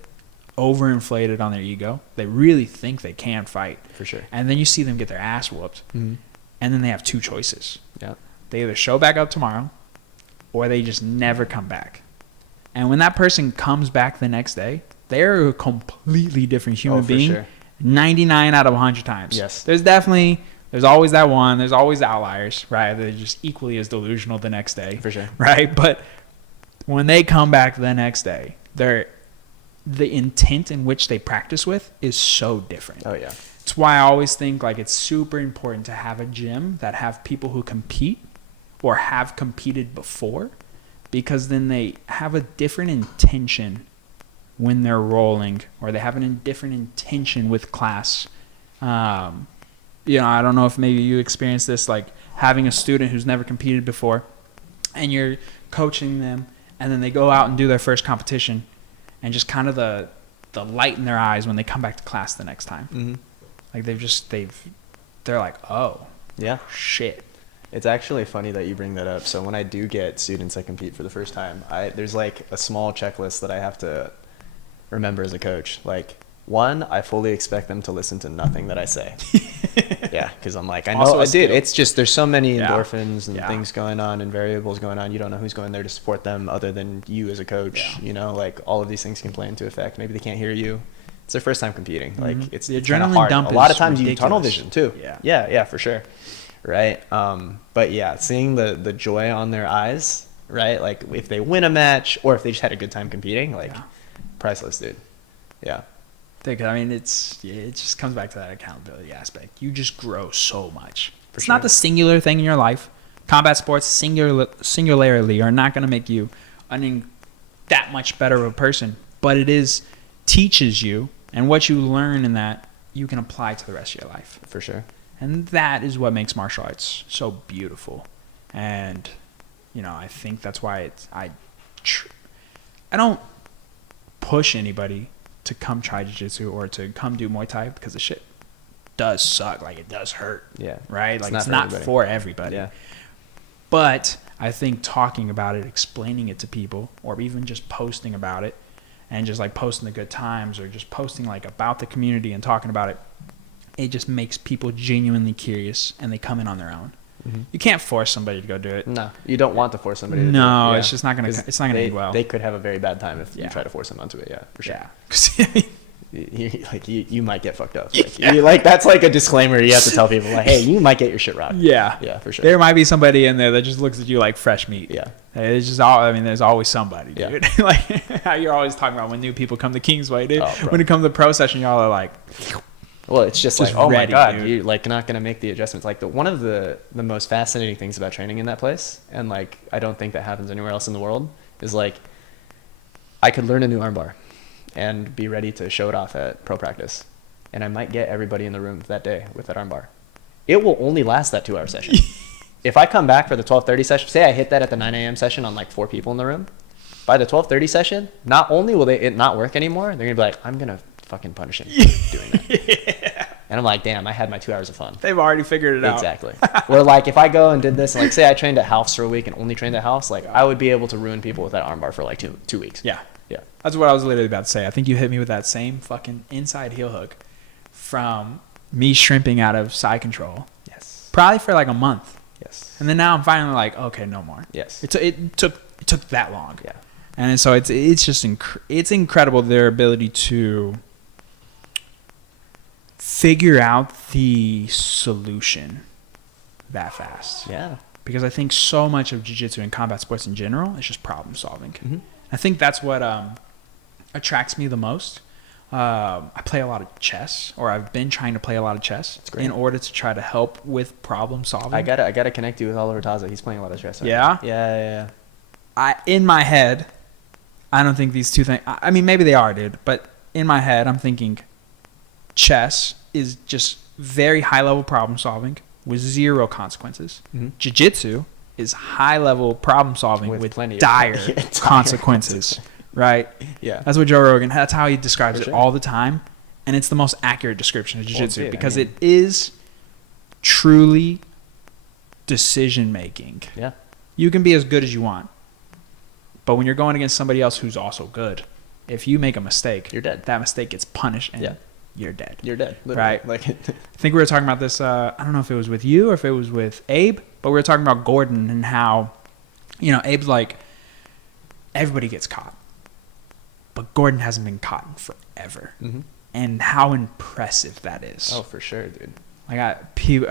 overinflated on their ego. They really think they can fight. For sure. And then you see them get their ass whooped. Mm-hmm. And then they have 2 choices. Yeah. They either show back up tomorrow or they just never come back. And when that person comes back the next day, they're a completely different human being. Sure. 99 out of 100 times. Yes. There's always that one. There's always outliers, right? They're just equally as delusional the next day. For sure. Right? But when they come back the next day, the intent in which they practice with is so different. Oh, yeah. It's why I always think like it's super important to have a gym that have people who compete or have competed before, because then they have a different intention when they're rolling, or they have a different intention with class. I don't know if maybe you experienced this, like having a student who's never competed before and you're coaching them and then they go out and do their first competition and just kind of the light in their eyes when they come back to class the next time. Mm-hmm. Like they're like, oh, yeah, shit. It's actually funny that you bring that up. So when I do get students that compete for the first time, there's like a small checklist that I have to remember as a coach. Like, 1, I fully expect them to listen to nothing that I say. Yeah, because I'm like, I know, dude, it's just, there's so many endorphins and things going on and variables going on. You don't know who's going there to support them other than you as a coach. You know, like all of these things can play into effect. Maybe they can't hear you. It's their first time competing. Like, it's the adrenaline hard. Dump. A lot of times ridiculous. you tunnel vision too. Yeah, for sure. Right. But yeah, seeing the joy on their eyes, right? Like if they win a match or if they just had a good time competing, like priceless, dude. Yeah. I mean, it just comes back to that accountability aspect. You just grow so much. It's sure. not the singular thing in your life. Combat sports singularly are not going to make you that much better of a person, but it teaches you, and what you learn in that you can apply to the rest of your life. For sure. And that is what makes martial arts so beautiful. And I think that's why I don't push anybody to come try jiu-jitsu or to come do Muay Thai, because the shit does suck. Like, it does hurt. Yeah. Right? Like, it's not for everybody. Yeah. But I think talking about it, explaining it to people, or even just posting about it, and just like posting the good times, or just posting like about the community and talking about it, it just makes people genuinely curious, and they come in on their own. Mm-hmm. You can't force somebody to go do it. No, you don't want to force somebody to do it. No, it's just not gonna. It's not gonna end well. They could have a very bad time if you try to force them onto it. Yeah, for sure. Yeah. you might get fucked up. Like that's like a disclaimer you have to tell people. Like, hey, you might get your shit rocked. Yeah, for sure. There might be somebody in there that just looks at you like fresh meat. Yeah, it's just all. I mean, there's always somebody, dude. Yeah. Like how you're always talking about when new people come to Kingsway, dude. When it comes to pro session, y'all are like. Well, it's just like, oh my God, dude. You're like not gonna make the adjustments. Like one of the most fascinating things about training in that place, and like I don't think that happens anywhere else in the world, is like I could learn a new armbar and be ready to show it off at pro practice, and I might get everybody in the room that day with that armbar. It will only last that 2-hour session. If I come back for the 12:30 session, say I hit that at the 9 a.m. session on like 4 people in the room, by the 12:30 session, not only will it not work anymore, they're gonna be like, I'm gonna fucking punish him for doing that. And I'm like, damn, I had my 2 hours of fun. They've already figured it out. Exactly. Or like if I go and did this, like say I trained at house for a week and only trained at house, like I would be able to ruin people with that armbar for like two weeks. Yeah. That's what I was literally about to say. I think you hit me with that same fucking inside heel hook from me shrimping out of side control. Yes. Probably for like a month. Yes. And then now I'm finally like, okay, no more. Yes. It took that long. Yeah. And so it's just it's incredible, their ability to figure out the solution that fast. Yeah. Because I think so much of jiu-jitsu and combat sports in general is just problem solving. Mm-hmm. I think that's what attracts me the most. I play a lot of chess, or I've been trying to play a lot of chess in order to try to help with problem solving. I gotta connect you with Oliver Taza. He's playing a lot of chess. Right? Yeah? Yeah. In my head, I don't think these two things. I mean, maybe they are, dude. But in my head, I'm thinking chess is just very high level problem solving with zero consequences. Mm-hmm. Jiu-jitsu is high level problem solving with plenty dire of consequences. Right? Yeah. That's what Joe Rogan, that's how he describes For it sure. all the time. And it's the most accurate description of jiu-jitsu Well, because it is truly decision making. Yeah. You can be as good as you want. But when you're going against somebody else who's also good, if you make a mistake, You're dead. That mistake gets punished and Yeah. you're dead. You're dead. Literally. Right. Like, I think we were talking about this, I don't know if it was with you or if it was with Abe, but we were talking about Gordon and how, Abe's like, everybody gets caught. But Gordon hasn't been caught in forever. mm-hmm. And how impressive that is. Oh, for sure, dude. People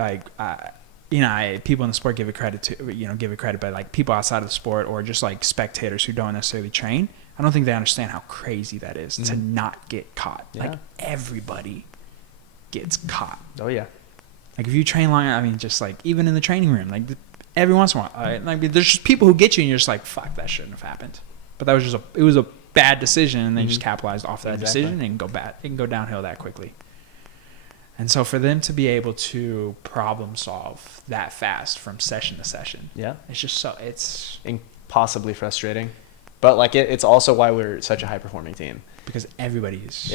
in the sport give it credit, but like people outside of the sport or just like spectators who don't necessarily train, I don't think they understand how crazy that is to not get caught. Yeah. Like everybody gets caught. Oh yeah. Like if you train long, I mean, just like even in the training room, like every once in a while, like there's just people who get you and you're just like, fuck, that shouldn't have happened. But that was just it was a bad decision, and they just capitalized off that decision and it can go downhill that quickly. And so for them to be able to problem solve that fast from session to session, it's just it's impossibly frustrating. But like it's also why we're such a high performing team, because everybody's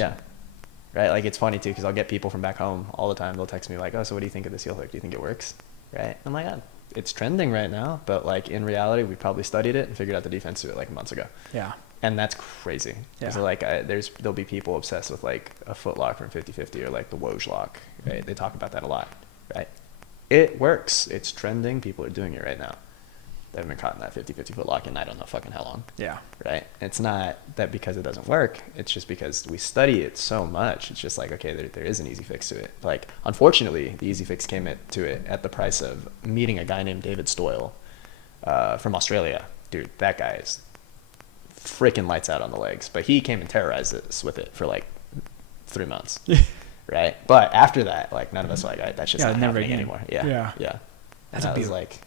right. Like it's funny too because I'll get people from back home all the time. They'll text me like, "Oh, so what do you think of this heel hook? Do you think it works?" Right? I'm like, it's trending right now, but like in reality, we probably studied it and figured out the defense to it like months ago. Yeah. And that's crazy. Yeah. So like there'll be people obsessed with like a foot lock from 50-50 or like the Woj lock. Right? They talk about that a lot. Right? It works. It's trending. People are doing it right now. They haven't been caught in that 50-50 foot lock in I don't know fucking how long. Yeah. Right? It's not that because it doesn't work. It's just because we study it so much. It's just like, okay, there is an easy fix to it. Like, unfortunately, the easy fix came to it at the price of meeting a guy named David Stoyle from Australia. Dude, that guy is freaking lights out on the legs. But he came and terrorized us with it for like 3 months. Right? But after that, like, none of us were like, that's just not never happening again. anymore. Yeah. That's a big like.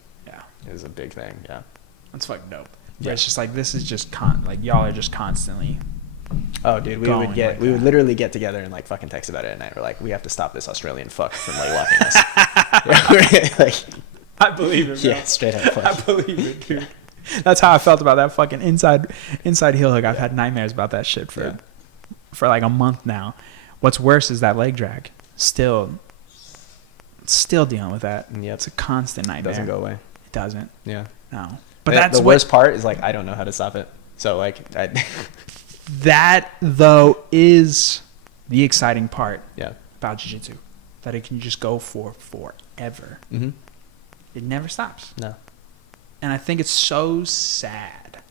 It was a big thing, yeah. That's fucking dope. But it's just like this is just like y'all are just constantly. Oh, dude, we would literally get together and like fucking text about it at night. We're like, we have to stop this Australian fuck from like locking us. Like, I believe it, bro. Yeah, straight up fuck. I believe it, dude. That's how I felt about that fucking inside heel hook. I've had nightmares about that shit for like a month now. What's worse is that leg drag. Still dealing with that. Yep. It's a constant nightmare. It doesn't go away. It doesn't. Yeah. No. But that's the worst part is like I don't know how to stop it. So like that though is the exciting part about jiu-jitsu. That it can just go for forever. Mm-hmm. It never stops. No. And I think it's so sad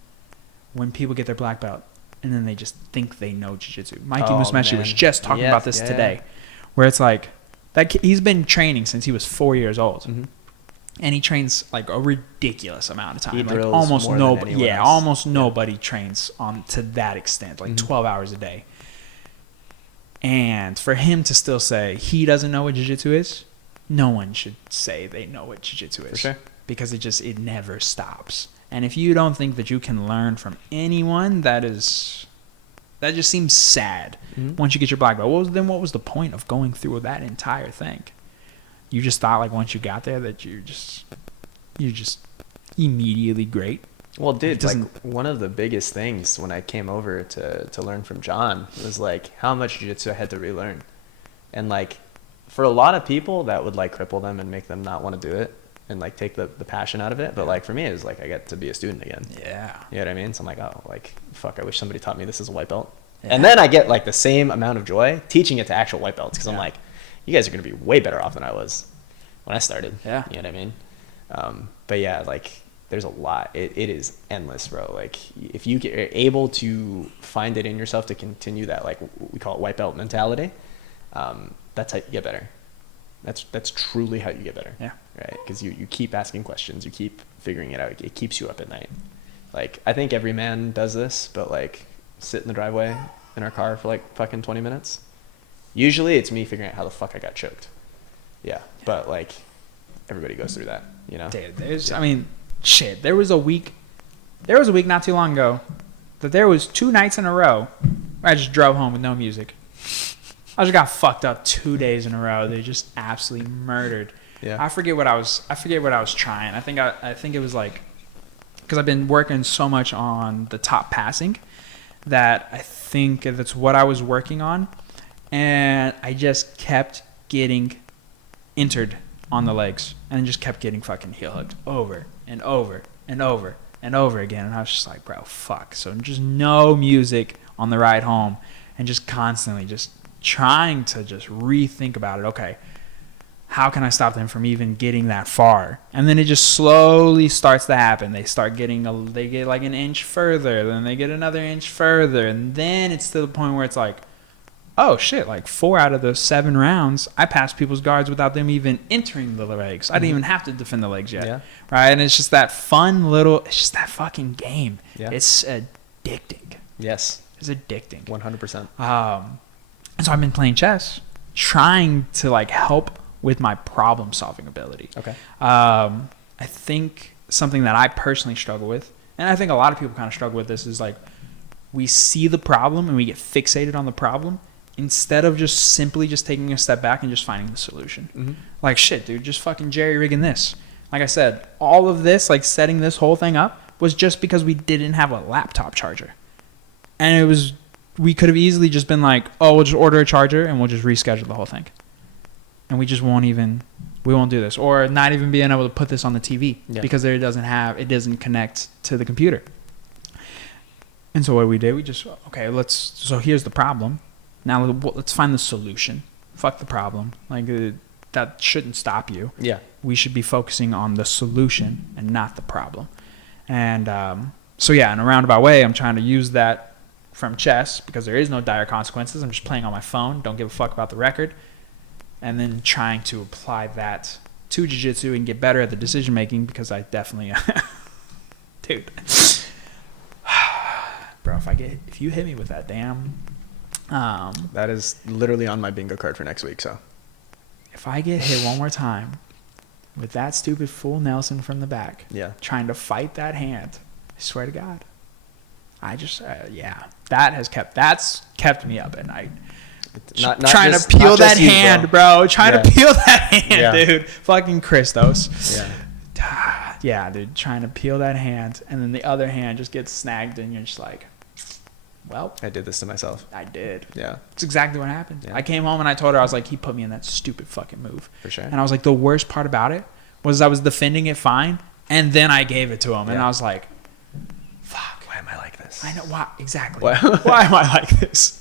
when people get their black belt and then they just think they know jiu-jitsu. Mikey Musumeci was just talking about this today, where it's like that he's been training since he was 4 years old, and he trains like a ridiculous amount of time. He like drills almost more nobody, than anyone else. almost nobody trains on to that extent, like 12 hours a day. And for him to still say he doesn't know what jiu-jitsu is, no one should say they know what jiu-jitsu is. For sure. Because it never stops. And if you don't think that you can learn from anyone, that just seems sad. Once you get your black belt, what was the point of going through that entire thing? You just thought like once you got there that you're just immediately great. Well, dude, like one of the biggest things when I came over to learn from John was like how much jiu-jitsu I had to relearn. And like for a lot of people that would like cripple them and make them not want to do it and like take the passion out of it. But like for me, it was like I get to be a student again. Yeah. You know what I mean? So I'm like, oh, like fuck, I wish somebody taught me this as a white belt. Yeah. And then I get like the same amount of joy teaching it to actual white belts because I'm like, you guys are going to be way better off than I was when I started. Yeah. You know what I mean? But yeah, like there's a lot. It is endless, bro. Like if you are able to find it in yourself to continue that, like we call it white belt mentality, that's how you get better. That's truly how you get better. Yeah. Right. Because you keep asking questions, you keep figuring it out. It keeps you up at night. Like I think every man does this, but like sit in the driveway in our car for like fucking 20 minutes. Usually it's me figuring out how the fuck I got choked. Yeah, but like everybody goes through that, you know? Dude, shit. There was a week not too long ago that there was 2 nights in a row where I just drove home with no music. I just got fucked up 2 days in a row. They just absolutely murdered. Yeah. I forget what I was trying. I think it was like, because I've been working so much on the top passing that I think that's what I was working on, and I just kept getting entered on the legs and just kept getting fucking heel hooked over and over and over and over again. And I was just like, bro, fuck. So just no music on the ride home and just constantly just trying to just rethink about it. Okay, how can I stop them from even getting that far? And then it just slowly starts to happen. They get like an inch further, then they get another inch further, and then it's to the point where it's like, oh shit, like 4 out of the 7 rounds, I passed people's guards without them even entering the legs. I didn't even have to defend the legs yet. Yeah. Right? And it's just that it's just that fucking game. Yeah. It's addicting. Yes. It's addicting. 100%. And so I've been playing chess, trying to like help with my problem solving ability. Okay. I think something that I personally struggle with, and I think a lot of people kind of struggle with this, is like we see the problem and we get fixated on the problem instead of just simply just taking a step back and just finding the solution. Mm-hmm. Like, shit, dude, just fucking jerry-rigging this. Like I said, all of this, like setting this whole thing up, was just because we didn't have a laptop charger. And we could have easily just been like, oh, we'll just order a charger and we'll just reschedule the whole thing. And we just won't do this. Or not even being able to put this on the TV because it doesn't connect to the computer. And so what we did, we just, so here's the problem. Now let's find the solution. Fuck the problem. Like that shouldn't stop you. Yeah. We should be focusing on the solution and not the problem. And so yeah, in a roundabout way, I'm trying to use that from chess because there is no dire consequences. I'm just playing on my phone. Don't give a fuck about the record. And then trying to apply that to jiu-jitsu and get better at the decision making because I definitely, dude, bro, if you hit me with that damn, that is literally on my bingo card for next week. So if I get hit one more time with that stupid full Nelson from the back, trying to fight that hand, I swear to God, I just, that's kept me up at night. Trying to peel that hand, bro. Trying to peel that hand, dude. Fucking Christos. Yeah. Yeah, dude. Trying to peel that hand, and then the other hand just gets snagged, and you're just like, well, I did this to myself. I did. Yeah. It's exactly what happened. Yeah. I came home and I told her, I was like, he put me in that stupid fucking move. For sure. And I was like, the worst part about it was I was defending it fine, and then I gave it to him, and I was like, fuck. Why am I like this? I know. Why? Exactly. Why am I like this?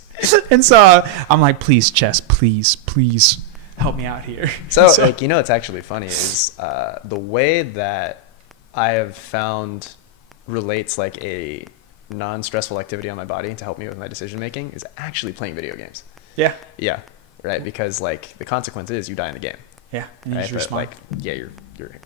And so I'm like, please, chess, please help me out here. So like, what's actually funny is the way that I have found relates like a non-stressful activity on my body to help me with my decision making is actually playing video games. Yeah. Yeah. Right. Because like the consequence is you die in the game. Yeah. And you right? just But your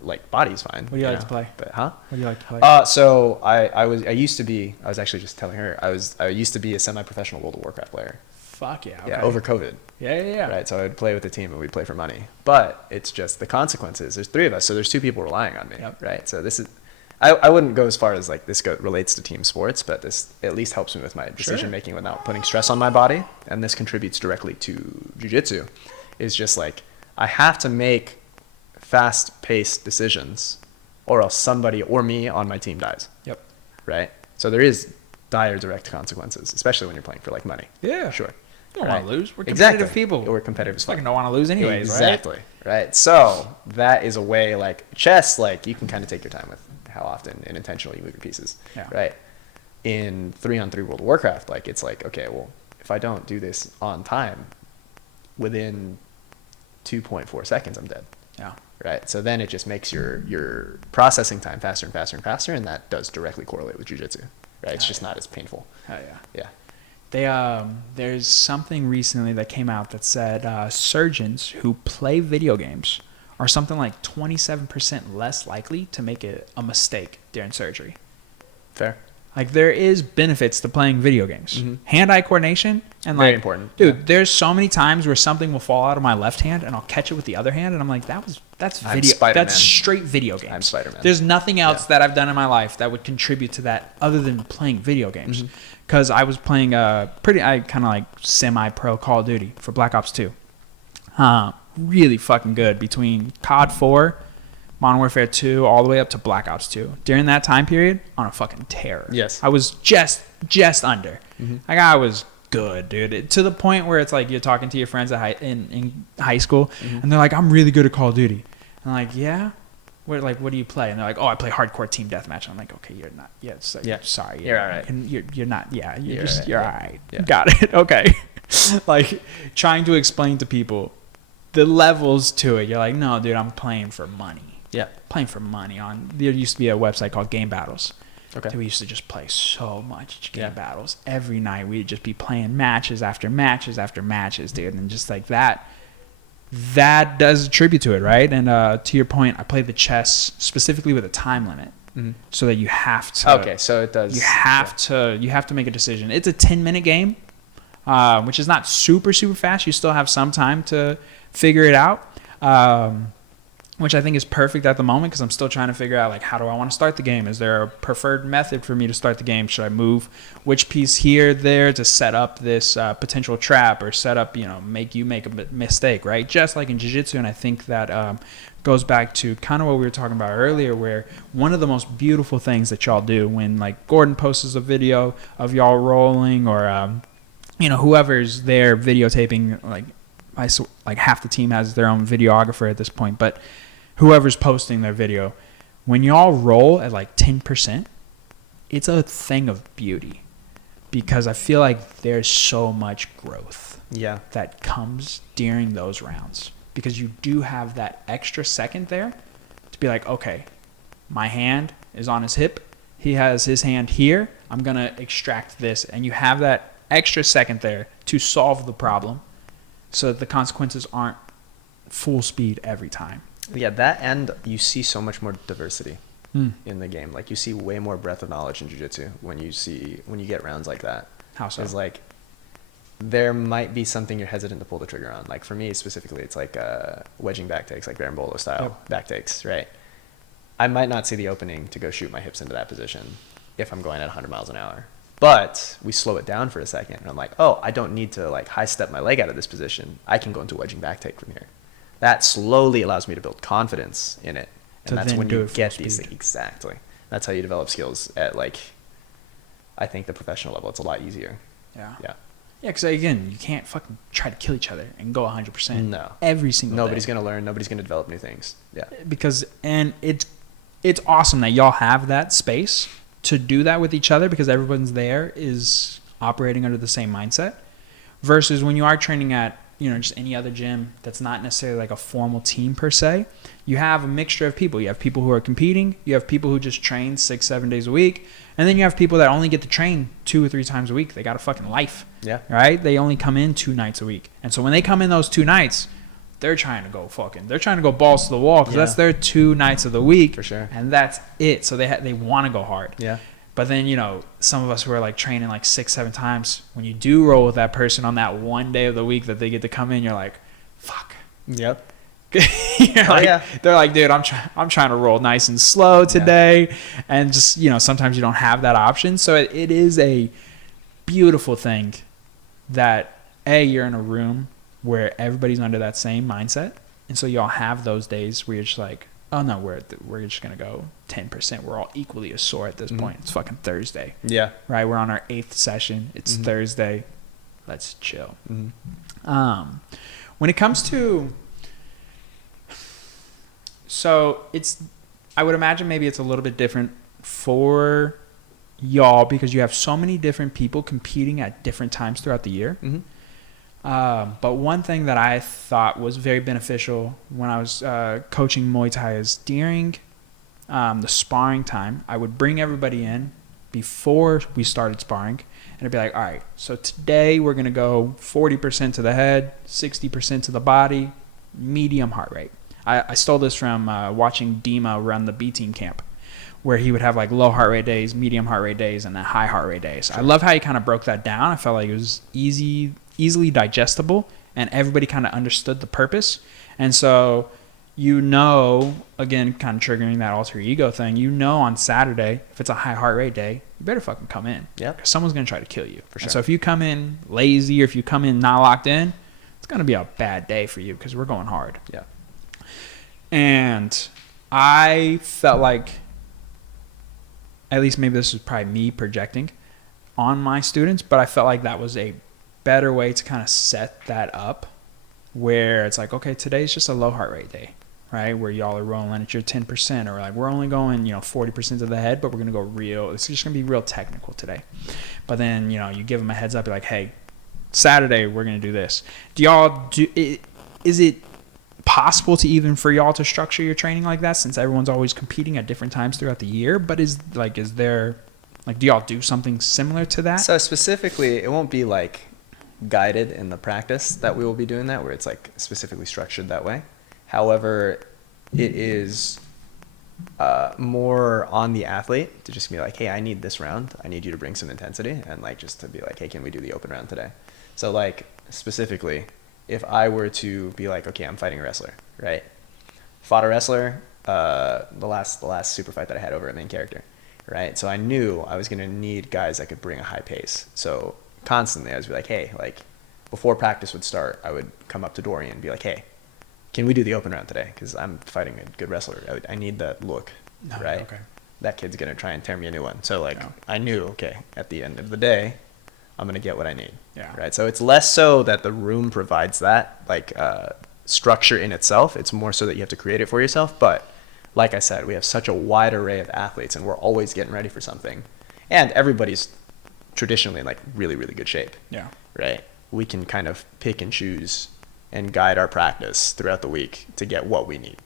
like body's fine. What do you like to play? But What do you like to play? So I was actually just telling her I used to be a semi-professional World of Warcraft player. Fuck yeah. Okay. Yeah, over COVID. Yeah. Right, so I would play with the team and we'd play for money. But it's just the consequences. There's 3 of us, so there's 2 people relying on me. Yep. Right, so this is, I wouldn't go as far as like this relates to team sports, but this at least helps me with my decision making without putting stress on my body. And this contributes directly to jiu-jitsu. Is just like I have to make fast-paced decisions, or else somebody or me on my team dies. Yep. Right? So there is dire direct consequences, especially when you're playing for like money. Yeah. Sure. You don't want to lose. We're competitive people. We're competitive as fuck. Fucking don't want to lose anyways, exactly. Right? So that is a way, like chess, like you can kind of take your time with how often and intentionally you move your pieces. Yeah. Right? In 3-on-3 World of Warcraft, like it's like, okay, well, if I don't do this on time, within 2.4 seconds, I'm dead. Yeah. Right. So then it just makes your processing time faster and faster and faster, and that does directly correlate with jiu-jitsu. Right. It's just not as painful. Hell yeah. Yeah. There's something recently that came out that said surgeons who play video games are something like 27% less likely to make a mistake during surgery. Fair. Like, there is benefits to playing video games. Mm-hmm. Hand-eye coordination. And Very like, important. Dude, there's so many times where something will fall out of my left hand and I'll catch it with the other hand. And I'm like, that's video. That's straight video games. I'm Spider-Man. There's nothing else that I've done in my life that would contribute to that other than playing video games. Because I was playing I kind of like semi-pro Call of Duty for Black Ops 2. Really fucking good between COD 4, Modern Warfare 2, all the way up to Black Ops 2. During that time period, on a fucking terror. Yes. I was just under. Like, I was good, dude. To the point where it's like you're talking to your friends in high school, and they're like, I'm really good at Call of Duty. And I'm like, yeah? What do you play? And they're like, oh, I play hardcore team deathmatch. And I'm like, okay, you're not. Yeah, it's like, sorry. You're all right. You're not. Yeah, you're all right. Yeah. Got it. Okay. Like, trying to explain to people the levels to it. You're like, no, dude, I'm playing for money. Yeah. Playing for money. There used to be a website called Game Battles. Okay. So we used to just play so much game battles. Every night we'd just be playing matches after matches after matches, dude. And just like that does attribute to it, right? And to your point, I played the chess specifically with a time limit. So that you have to. Okay, so it does. You have to make a decision. It's a 10-minute game, which is not super fast. You still have some time to figure it out. Which I think is perfect at the moment because I'm still trying to figure out, like, how do I want to start the game? Is there a preferred method for me to start the game? Should I move which piece here, there to set up this potential trap or set up, make a mistake, right? Just like in Jiu-Jitsu, and I think that goes back to kind of what we were talking about earlier, where one of the most beautiful things that y'all do when, like, Gordon posts a video of y'all rolling or, whoever's there videotaping, like half the team has their own videographer at this point, but whoever's posting their video, when y'all roll at like 10%, it's a thing of beauty because I feel like there's so much growth that comes during those rounds because you do have that extra second there to be like, okay, my hand is on his hip. He has his hand here. I'm going to extract this. And you have that extra second there to solve the problem so that the consequences aren't full speed every time. Yeah, that and you see so much more diversity in the game. Like, you see way more breadth of knowledge in jiu-jitsu when you get rounds like that. How so? It's like there might be something you're hesitant to pull the trigger on. Like, for me specifically, it's like wedging back takes, like Berimbolo style back takes, right? I might not see the opening to go shoot my hips into that position if I'm going at 100 miles an hour. But we slow it down for a second, and I'm like, oh, I don't need to, like, high step my leg out of this position. I can go into wedging back take from here. That slowly allows me to build confidence in it. And that's when you get these things. Exactly. That's how you develop skills at, like, I think the professional level. It's a lot easier. Yeah. Yeah. Yeah, because, again, you can't fucking try to kill each other and go 100%. No. Every single Nobody's day. going to learn. Nobody's going to develop new things. Yeah. Because, and it's awesome that y'all have that space to do that with each other because everyone's there is operating under the same mindset versus when you are training at, just any other gym that's not necessarily like a formal team per se. You have a mixture of people. You have people who are competing. You have people who just train 6-7 days a week. And then you have people that only get to train 2 or 3 times a week. They got a fucking life. Yeah. Right? They only come in 2 nights a week. And so when they come in those 2 nights, they're trying to go balls to the wall because that's their 2 nights of the week. For sure. And that's it. So they want to go hard. Yeah. But then, some of us who are like training like 6-7 times, when you do roll with that person on that one day of the week that they get to come in, you're like, fuck. Yep. They're like, dude, I'm trying to roll nice and slow today. Yeah. And just, sometimes you don't have that option. So it is a beautiful thing that, you're in a room where everybody's under that same mindset. And so y'all have those days where you're just like, oh no, we're just going to go 10%. We're all equally as sore at this point. It's fucking Thursday. Yeah. Right. We're on our 8th session. It's Thursday. Let's chill. When it comes to, I would imagine maybe it's a little bit different for y'all because you have so many different people competing at different times throughout the year. But one thing that I thought was very beneficial when I was coaching Muay Thai is during the sparring time, I would bring everybody in before we started sparring, and I'd be like, all right, so today we're going to go 40% to the head, 60% to the body, medium heart rate. I stole this from watching Dima run the B-team camp, where he would have like low heart rate days, medium heart rate days, and then high heart rate days. Sure. I love how he kind of broke that down. I felt like it was easily digestible, and everybody kind of understood the purpose. And so, again, kind of triggering that alter ego thing, on Saturday, if it's a high heart rate day, you better fucking come in. Yeah. Because someone's going to try to kill you. For sure. And so if you come in lazy, or if you come in not locked in, it's going to be a bad day for you because we're going hard. Yeah. And I felt like, at least maybe this is probably me projecting on my students, but I felt like that was a better way to kind of set that up, where it's like, okay, today's just a low heart rate day, right? Where y'all are rolling at your 10%, or like, we're only going, 40% of the head, but we're going to go real. It's just going to be real technical today. But then, you give them a heads up, you're like, hey, Saturday, we're going to do this. Is it possible to even for y'all to structure your training like that, since everyone's always competing at different times throughout the year? But do y'all do something similar to that? So specifically, it won't be like guided in the practice that we will be doing that, where it's like specifically structured that way. However, it is more on the athlete to just be like, hey, I need this round. I need you to bring some intensity, and like just to be like, hey, can we do the open round today? So like specifically, if I were to be like, okay, I'm fighting a wrestler, right? Fought a wrestler, the last super fight that I had over at main character, right? So I knew I was gonna need guys that could bring a high pace. So constantly I was like, hey, like before practice would start, I would come up to Dorian and be like, hey, can we do the open round today? Because I'm fighting a good wrestler. I need that look, right? Okay. That kid's gonna try and tear me a new one. So like, I knew, okay, at the end of the day, I'm going to get what I need. Yeah. Right. So it's less so that the room provides that like structure in itself. It's more so that you have to create it for yourself. But like I said, we have such a wide array of athletes, and we're always getting ready for something. And everybody's traditionally in like really, really good shape. Yeah. Right. We can kind of pick and choose and guide our practice throughout the week to get what we need.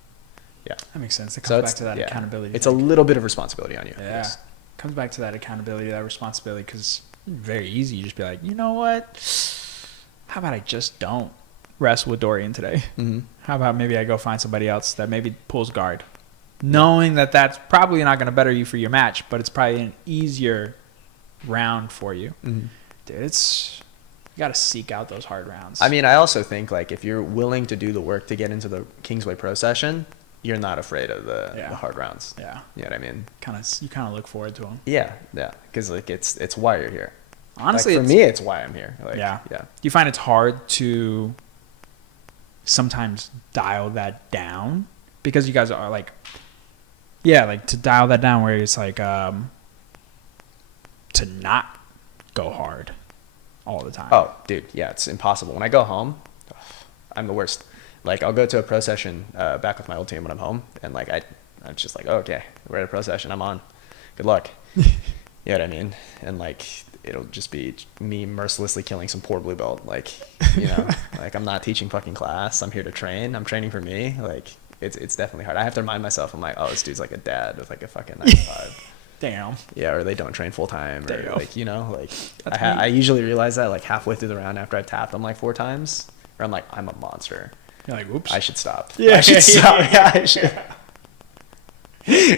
Yeah. That makes sense. It comes back to that accountability. It's a little bit of responsibility on you. Yeah. Yes. Comes back to that accountability, that responsibility, because very easy. You just be like, you know what? How about I just don't wrestle with Dorian today? Mm-hmm. How about maybe I go find somebody else that maybe pulls guard, knowing that that's probably not going to better you for your match, but it's probably an easier round for you. Mm-hmm. Dude, you got to seek out those hard rounds. I mean, I also think like if you're willing to do the work to get into the Kingsway Pro session, you're not afraid of the hard rounds. Yeah. You know what I mean? You kind of look forward to them. Yeah. Yeah. Because like it's why you're here. Honestly, like, for me, it's why I'm here. Like, yeah. Do you find it's hard to sometimes dial that down? Because you guys are like, to dial that down where it's like to not go hard all the time. Oh, dude. Yeah. It's impossible. When I go home, I'm the worst. Like I'll go to a pro session back with my old team when I'm home, and like I'm just like, oh, okay, we're at a pro session. I'm on. Good luck. You know what I mean? And like it'll just be me mercilessly killing some poor blue belt. Like, like I'm not teaching fucking class. I'm here to train. I'm training for me. Like it's definitely hard. I have to remind myself. I'm like, oh, this dude's like a dad with like a fucking 9 to 5. Damn. Yeah, or they don't train full time. Or like I usually realize that like halfway through the round after I've tapped them like 4 times, or I'm like, I'm a monster. You're like, oops. I should stop. Yeah, I should stop. Yeah, I should.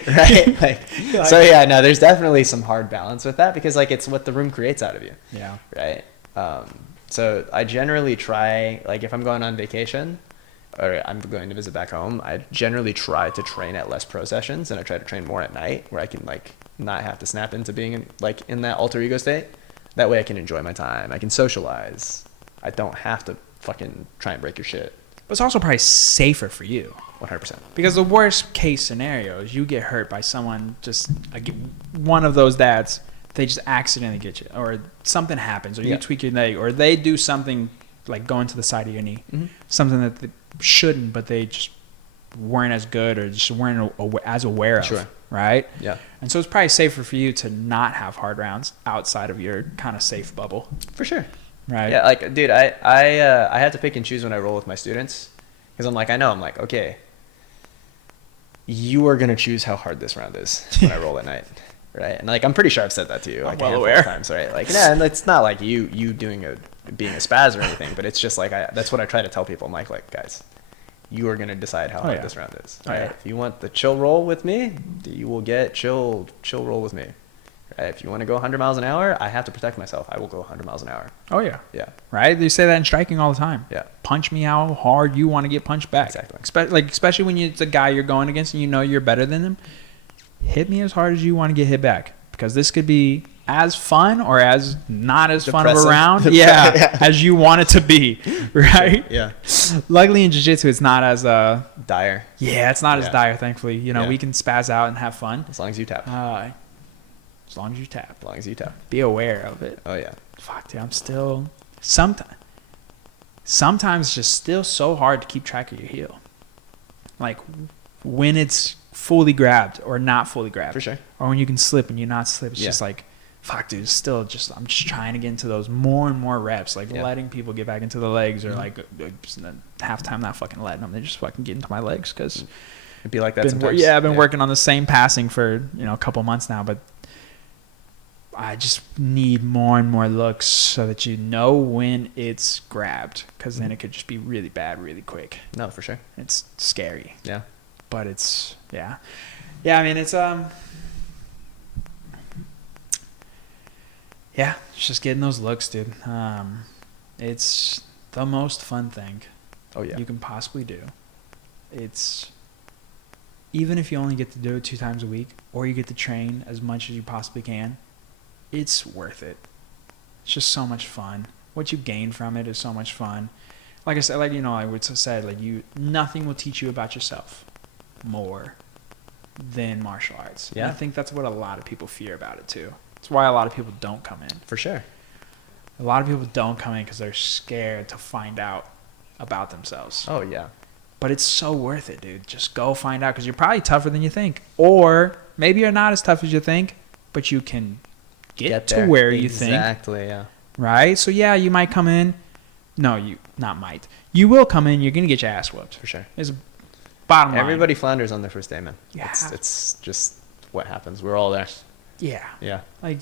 Right? Like, so yeah, no, there's definitely some hard balance with that, because like it's what the room creates out of you. Yeah. Right. So I generally try, like if I'm going on vacation or I'm going to visit back home, I generally try to train at less pro sessions, and I try to train more at night where I can like not have to snap into being in that alter ego state. That way I can enjoy my time. I can socialize. I don't have to fucking try and break your shit. But it's also probably safer for you. 100%. Because the worst case scenario is you get hurt by someone, just like one of those dads, they just accidentally get you, or something happens, or you tweak your leg, or they do something like going to the side of your knee, something that they shouldn't, but they just weren't as good or just weren't as aware of, right? Yeah. And so it's probably safer for you to not have hard rounds outside of your kind of safe bubble. For sure. Right. Yeah, like, dude, I have to pick and choose when I roll with my students, because I'm like, okay, you are gonna choose how hard this round is when I roll at night, right? And like, I'm pretty sure I've said that to you, like, well aware times, right? Like, yeah, and it's not like you being a spaz or anything, but it's just like that's what I try to tell people. I'm like, guys, you are going to decide how hard this round is. Oh, Right? yeah. If you want the chill roll with me, you will get chill roll with me. Right? If you want to go 100 miles an hour, I have to protect myself. I will go 100 miles an hour. Oh, yeah. Yeah. Right? They say that in striking all the time. Yeah. Punch me how hard you want to get punched back. Exactly. Especially when it's a guy you're going against and you know you're better than them. Hit me as hard as you want to get hit back. Because this could be as fun or as not as fun of a round as you want it to be, right? Yeah. Luckily in jiu-jitsu it's not as dire. Yeah, it's not as dire, thankfully. You know, we can spaz out and have fun. As long as you tap. As long as you tap. As long as you tap. Be aware of it. Oh, yeah. Fuck, dude, I'm still... Sometimes it's just still so hard to keep track of your heel. Like, when it's fully grabbed or not fully grabbed. For sure. Or when you can slip and you not slip. It's Yeah. just like, fuck, dude, it's still just... I'm just trying to get into those more and more reps. Like, letting people get back into the legs or, like, half time not fucking letting them. They just fucking get into my legs because... It'd be like that sometimes. I've been working on the same passing for, a couple months now, but... I just need more and more looks so that you know when it's grabbed, because then it could just be really bad really quick. No, for sure. It's scary. Yeah. But it's, yeah. I mean, it's, yeah, it's just getting those looks, dude. It's the most fun thing you can possibly do. It's, even if you only get to do it 2 times a week, or you get to train as much as you possibly can, it's worth it. It's just so much fun. What you gain from it is so much fun. Like I said, I would say, nothing will teach you about yourself more than martial arts. Yeah. And I think that's what a lot of people fear about it too. It's why a lot of people don't come in. For sure. A lot of people don't come in because they're scared to find out about themselves. Oh, yeah. But it's so worth it, dude. Just go find out, because you're probably tougher than you think. Or maybe you're not as tough as you think, but you can get to where you think. Exactly, yeah. Right? So, yeah, you might come in. No, you not might. You will come in. You're going to get your ass whooped. For sure. It's a bottom line. Everybody flounders on their first day, man. Yeah. It's just what happens. We're all there. Yeah. Yeah. Like,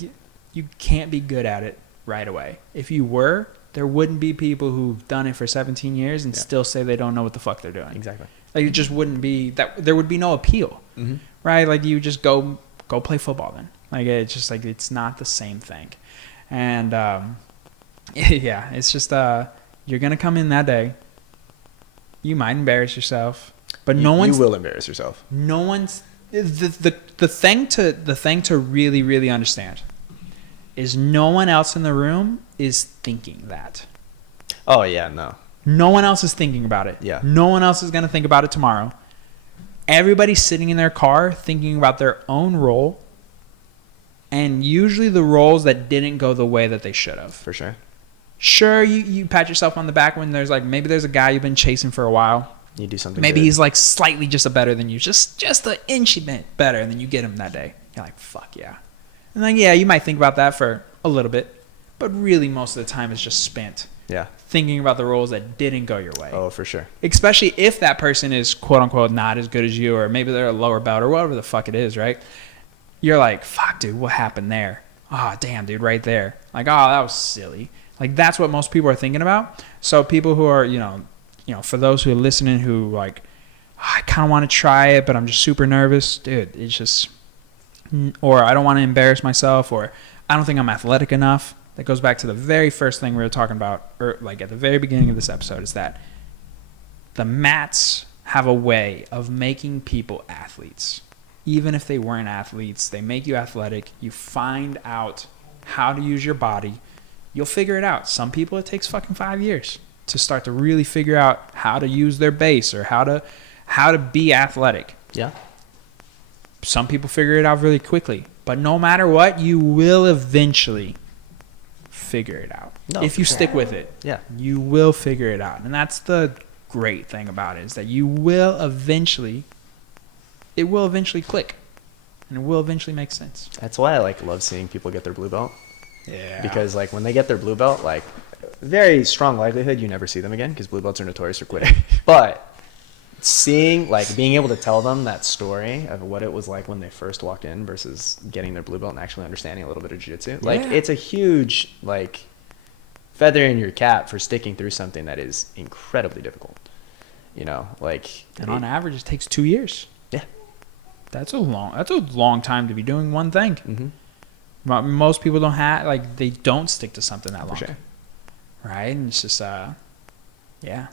you can't be good at it right away. If you were, there wouldn't be people who've done it for 17 years and still say they don't know what the fuck they're doing. Exactly. Like, it just wouldn't be that. There would be no appeal. Mm-hmm. Right? Like, you just go play football then. Like, it's just like, it's not the same thing. And yeah, it's just you're gonna come in that day, you might embarrass yourself, but you will embarrass yourself. No one's the thing to really, really understand is no one else in the room is thinking that. Oh yeah, no one else is thinking about it. Yeah. No one else is gonna think about it tomorrow. Everybody's sitting in their car thinking about their own role, and usually the roles that didn't go the way that they should have. For sure. Sure, you pat yourself on the back when there's maybe there's a guy you've been chasing for a while. You do something. Maybe good. he's slightly just a better than you, just an inch bit better, and then you get him that day. You're like, fuck yeah. And then you might think about that for a little bit, but really most of the time it's just spent. Yeah. Thinking about the roles that didn't go your way. Oh, for sure. Especially if that person is quote unquote not as good as you, or maybe they're a lower belt or whatever the fuck it is, right? You're like, fuck, dude, what happened there? Oh, damn, dude, right there. Like, oh, that was silly. Like, that's what most people are thinking about. So people who are, for those who are listening who I kind of want to try it, but I'm just super nervous. Dude, it's just, or I don't want to embarrass myself, or I don't think I'm athletic enough. That goes back to the very first thing we were talking about, or at the very beginning of this episode, is that the mats have a way of making people athletes. Even if they weren't athletes, they make you athletic. You find out how to use your body. You'll figure it out. Some people, it takes fucking 5 years to start to really figure out how to use their base or how to be athletic. Yeah. Some people figure it out really quickly. But no matter what, you will eventually figure it out. No, if you stick with it. Yeah. You will figure it out. And that's the great thing about it, is that you will eventually... It will eventually click, and it will eventually make sense. That's why I love seeing people get their blue belt. Yeah. Because when they get their blue belt, very strong likelihood you never see them again, because blue belts are notorious for quitting. But seeing being able to tell them that story of what it was like when they first walked in versus getting their blue belt and actually understanding a little bit of jiu-jitsu, it's a huge feather in your cap for sticking through something that is incredibly difficult. You know, like. And on average, it takes 2 years. Yeah. That's a long time to be doing one thing. Mm-hmm. Most people they don't stick to something that long. For sure. Right? And it's just, yeah.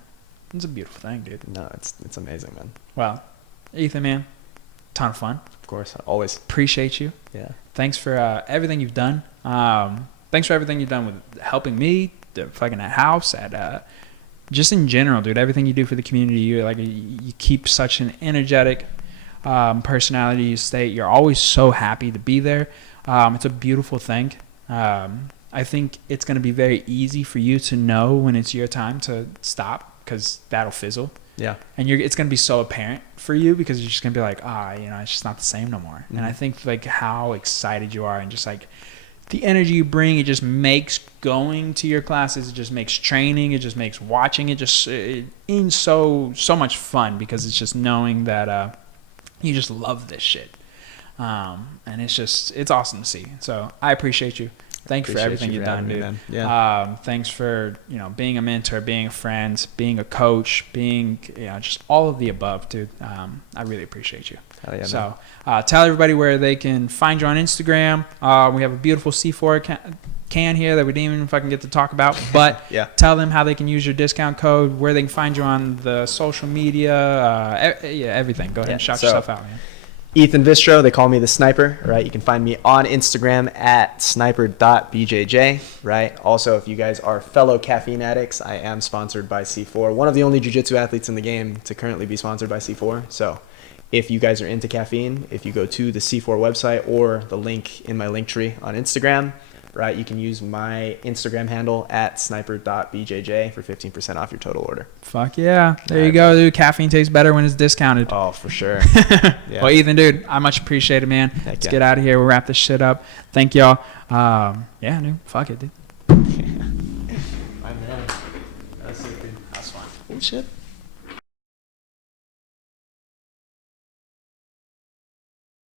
It's a beautiful thing, dude. No, it's amazing, man. Well, Ethan, man, ton of fun. Of course, always. Appreciate you. Yeah. Thanks for everything you've done. Thanks for everything you've done with helping me, fucking at house, just in general, dude. Everything you do for the community, you keep such an energetic personality. You're always so happy to be there. It's a beautiful thing. I think it's going to be very easy for you to know when it's your time to stop, because that'll fizzle. Yeah. And it's going to be so apparent for you, because you're just going to be like, it's just not the same no more. Mm-hmm. And I think like how excited you are and just like the energy you bring, it just makes going to your classes, it just makes training, it just makes watching it so much fun, because it's just knowing that you just love this shit. And it's awesome to see. So I appreciate you. Thank you for everything you've done, dude. Man. Yeah. Thanks for, being a mentor, being a friend, being a coach, being, just all of the above, dude. I really appreciate you. Hell yeah, so tell everybody where they can find you on Instagram. We have a beautiful C4 can here that we didn't even fucking get to talk about, but yeah. Tell them how they can use your discount code, where they can find you on the social media, everything. Go ahead and shout yourself out, man. Ethan Vistro, they call me the Sniper, right? You can find me on Instagram at sniper.bjj, right? Also, if you guys are fellow caffeine addicts, I am sponsored by C4, one of the only jiu-jitsu athletes in the game to currently be sponsored by C4. So if you guys are into caffeine, if you go to the C4 website or the link in my link tree on Instagram, right, you can use my Instagram handle at sniper.bjj for 15% off your total order. Fuck yeah. There you go, dude. Caffeine tastes better when it's discounted. Oh, for sure. Yeah. Well, Ethan, dude, I much appreciate it, man. Let's get out of here. We'll wrap this shit up. Thank y'all. Yeah, dude. Fuck it, dude. My man. That's it, dude. That's fine. Oh, shit.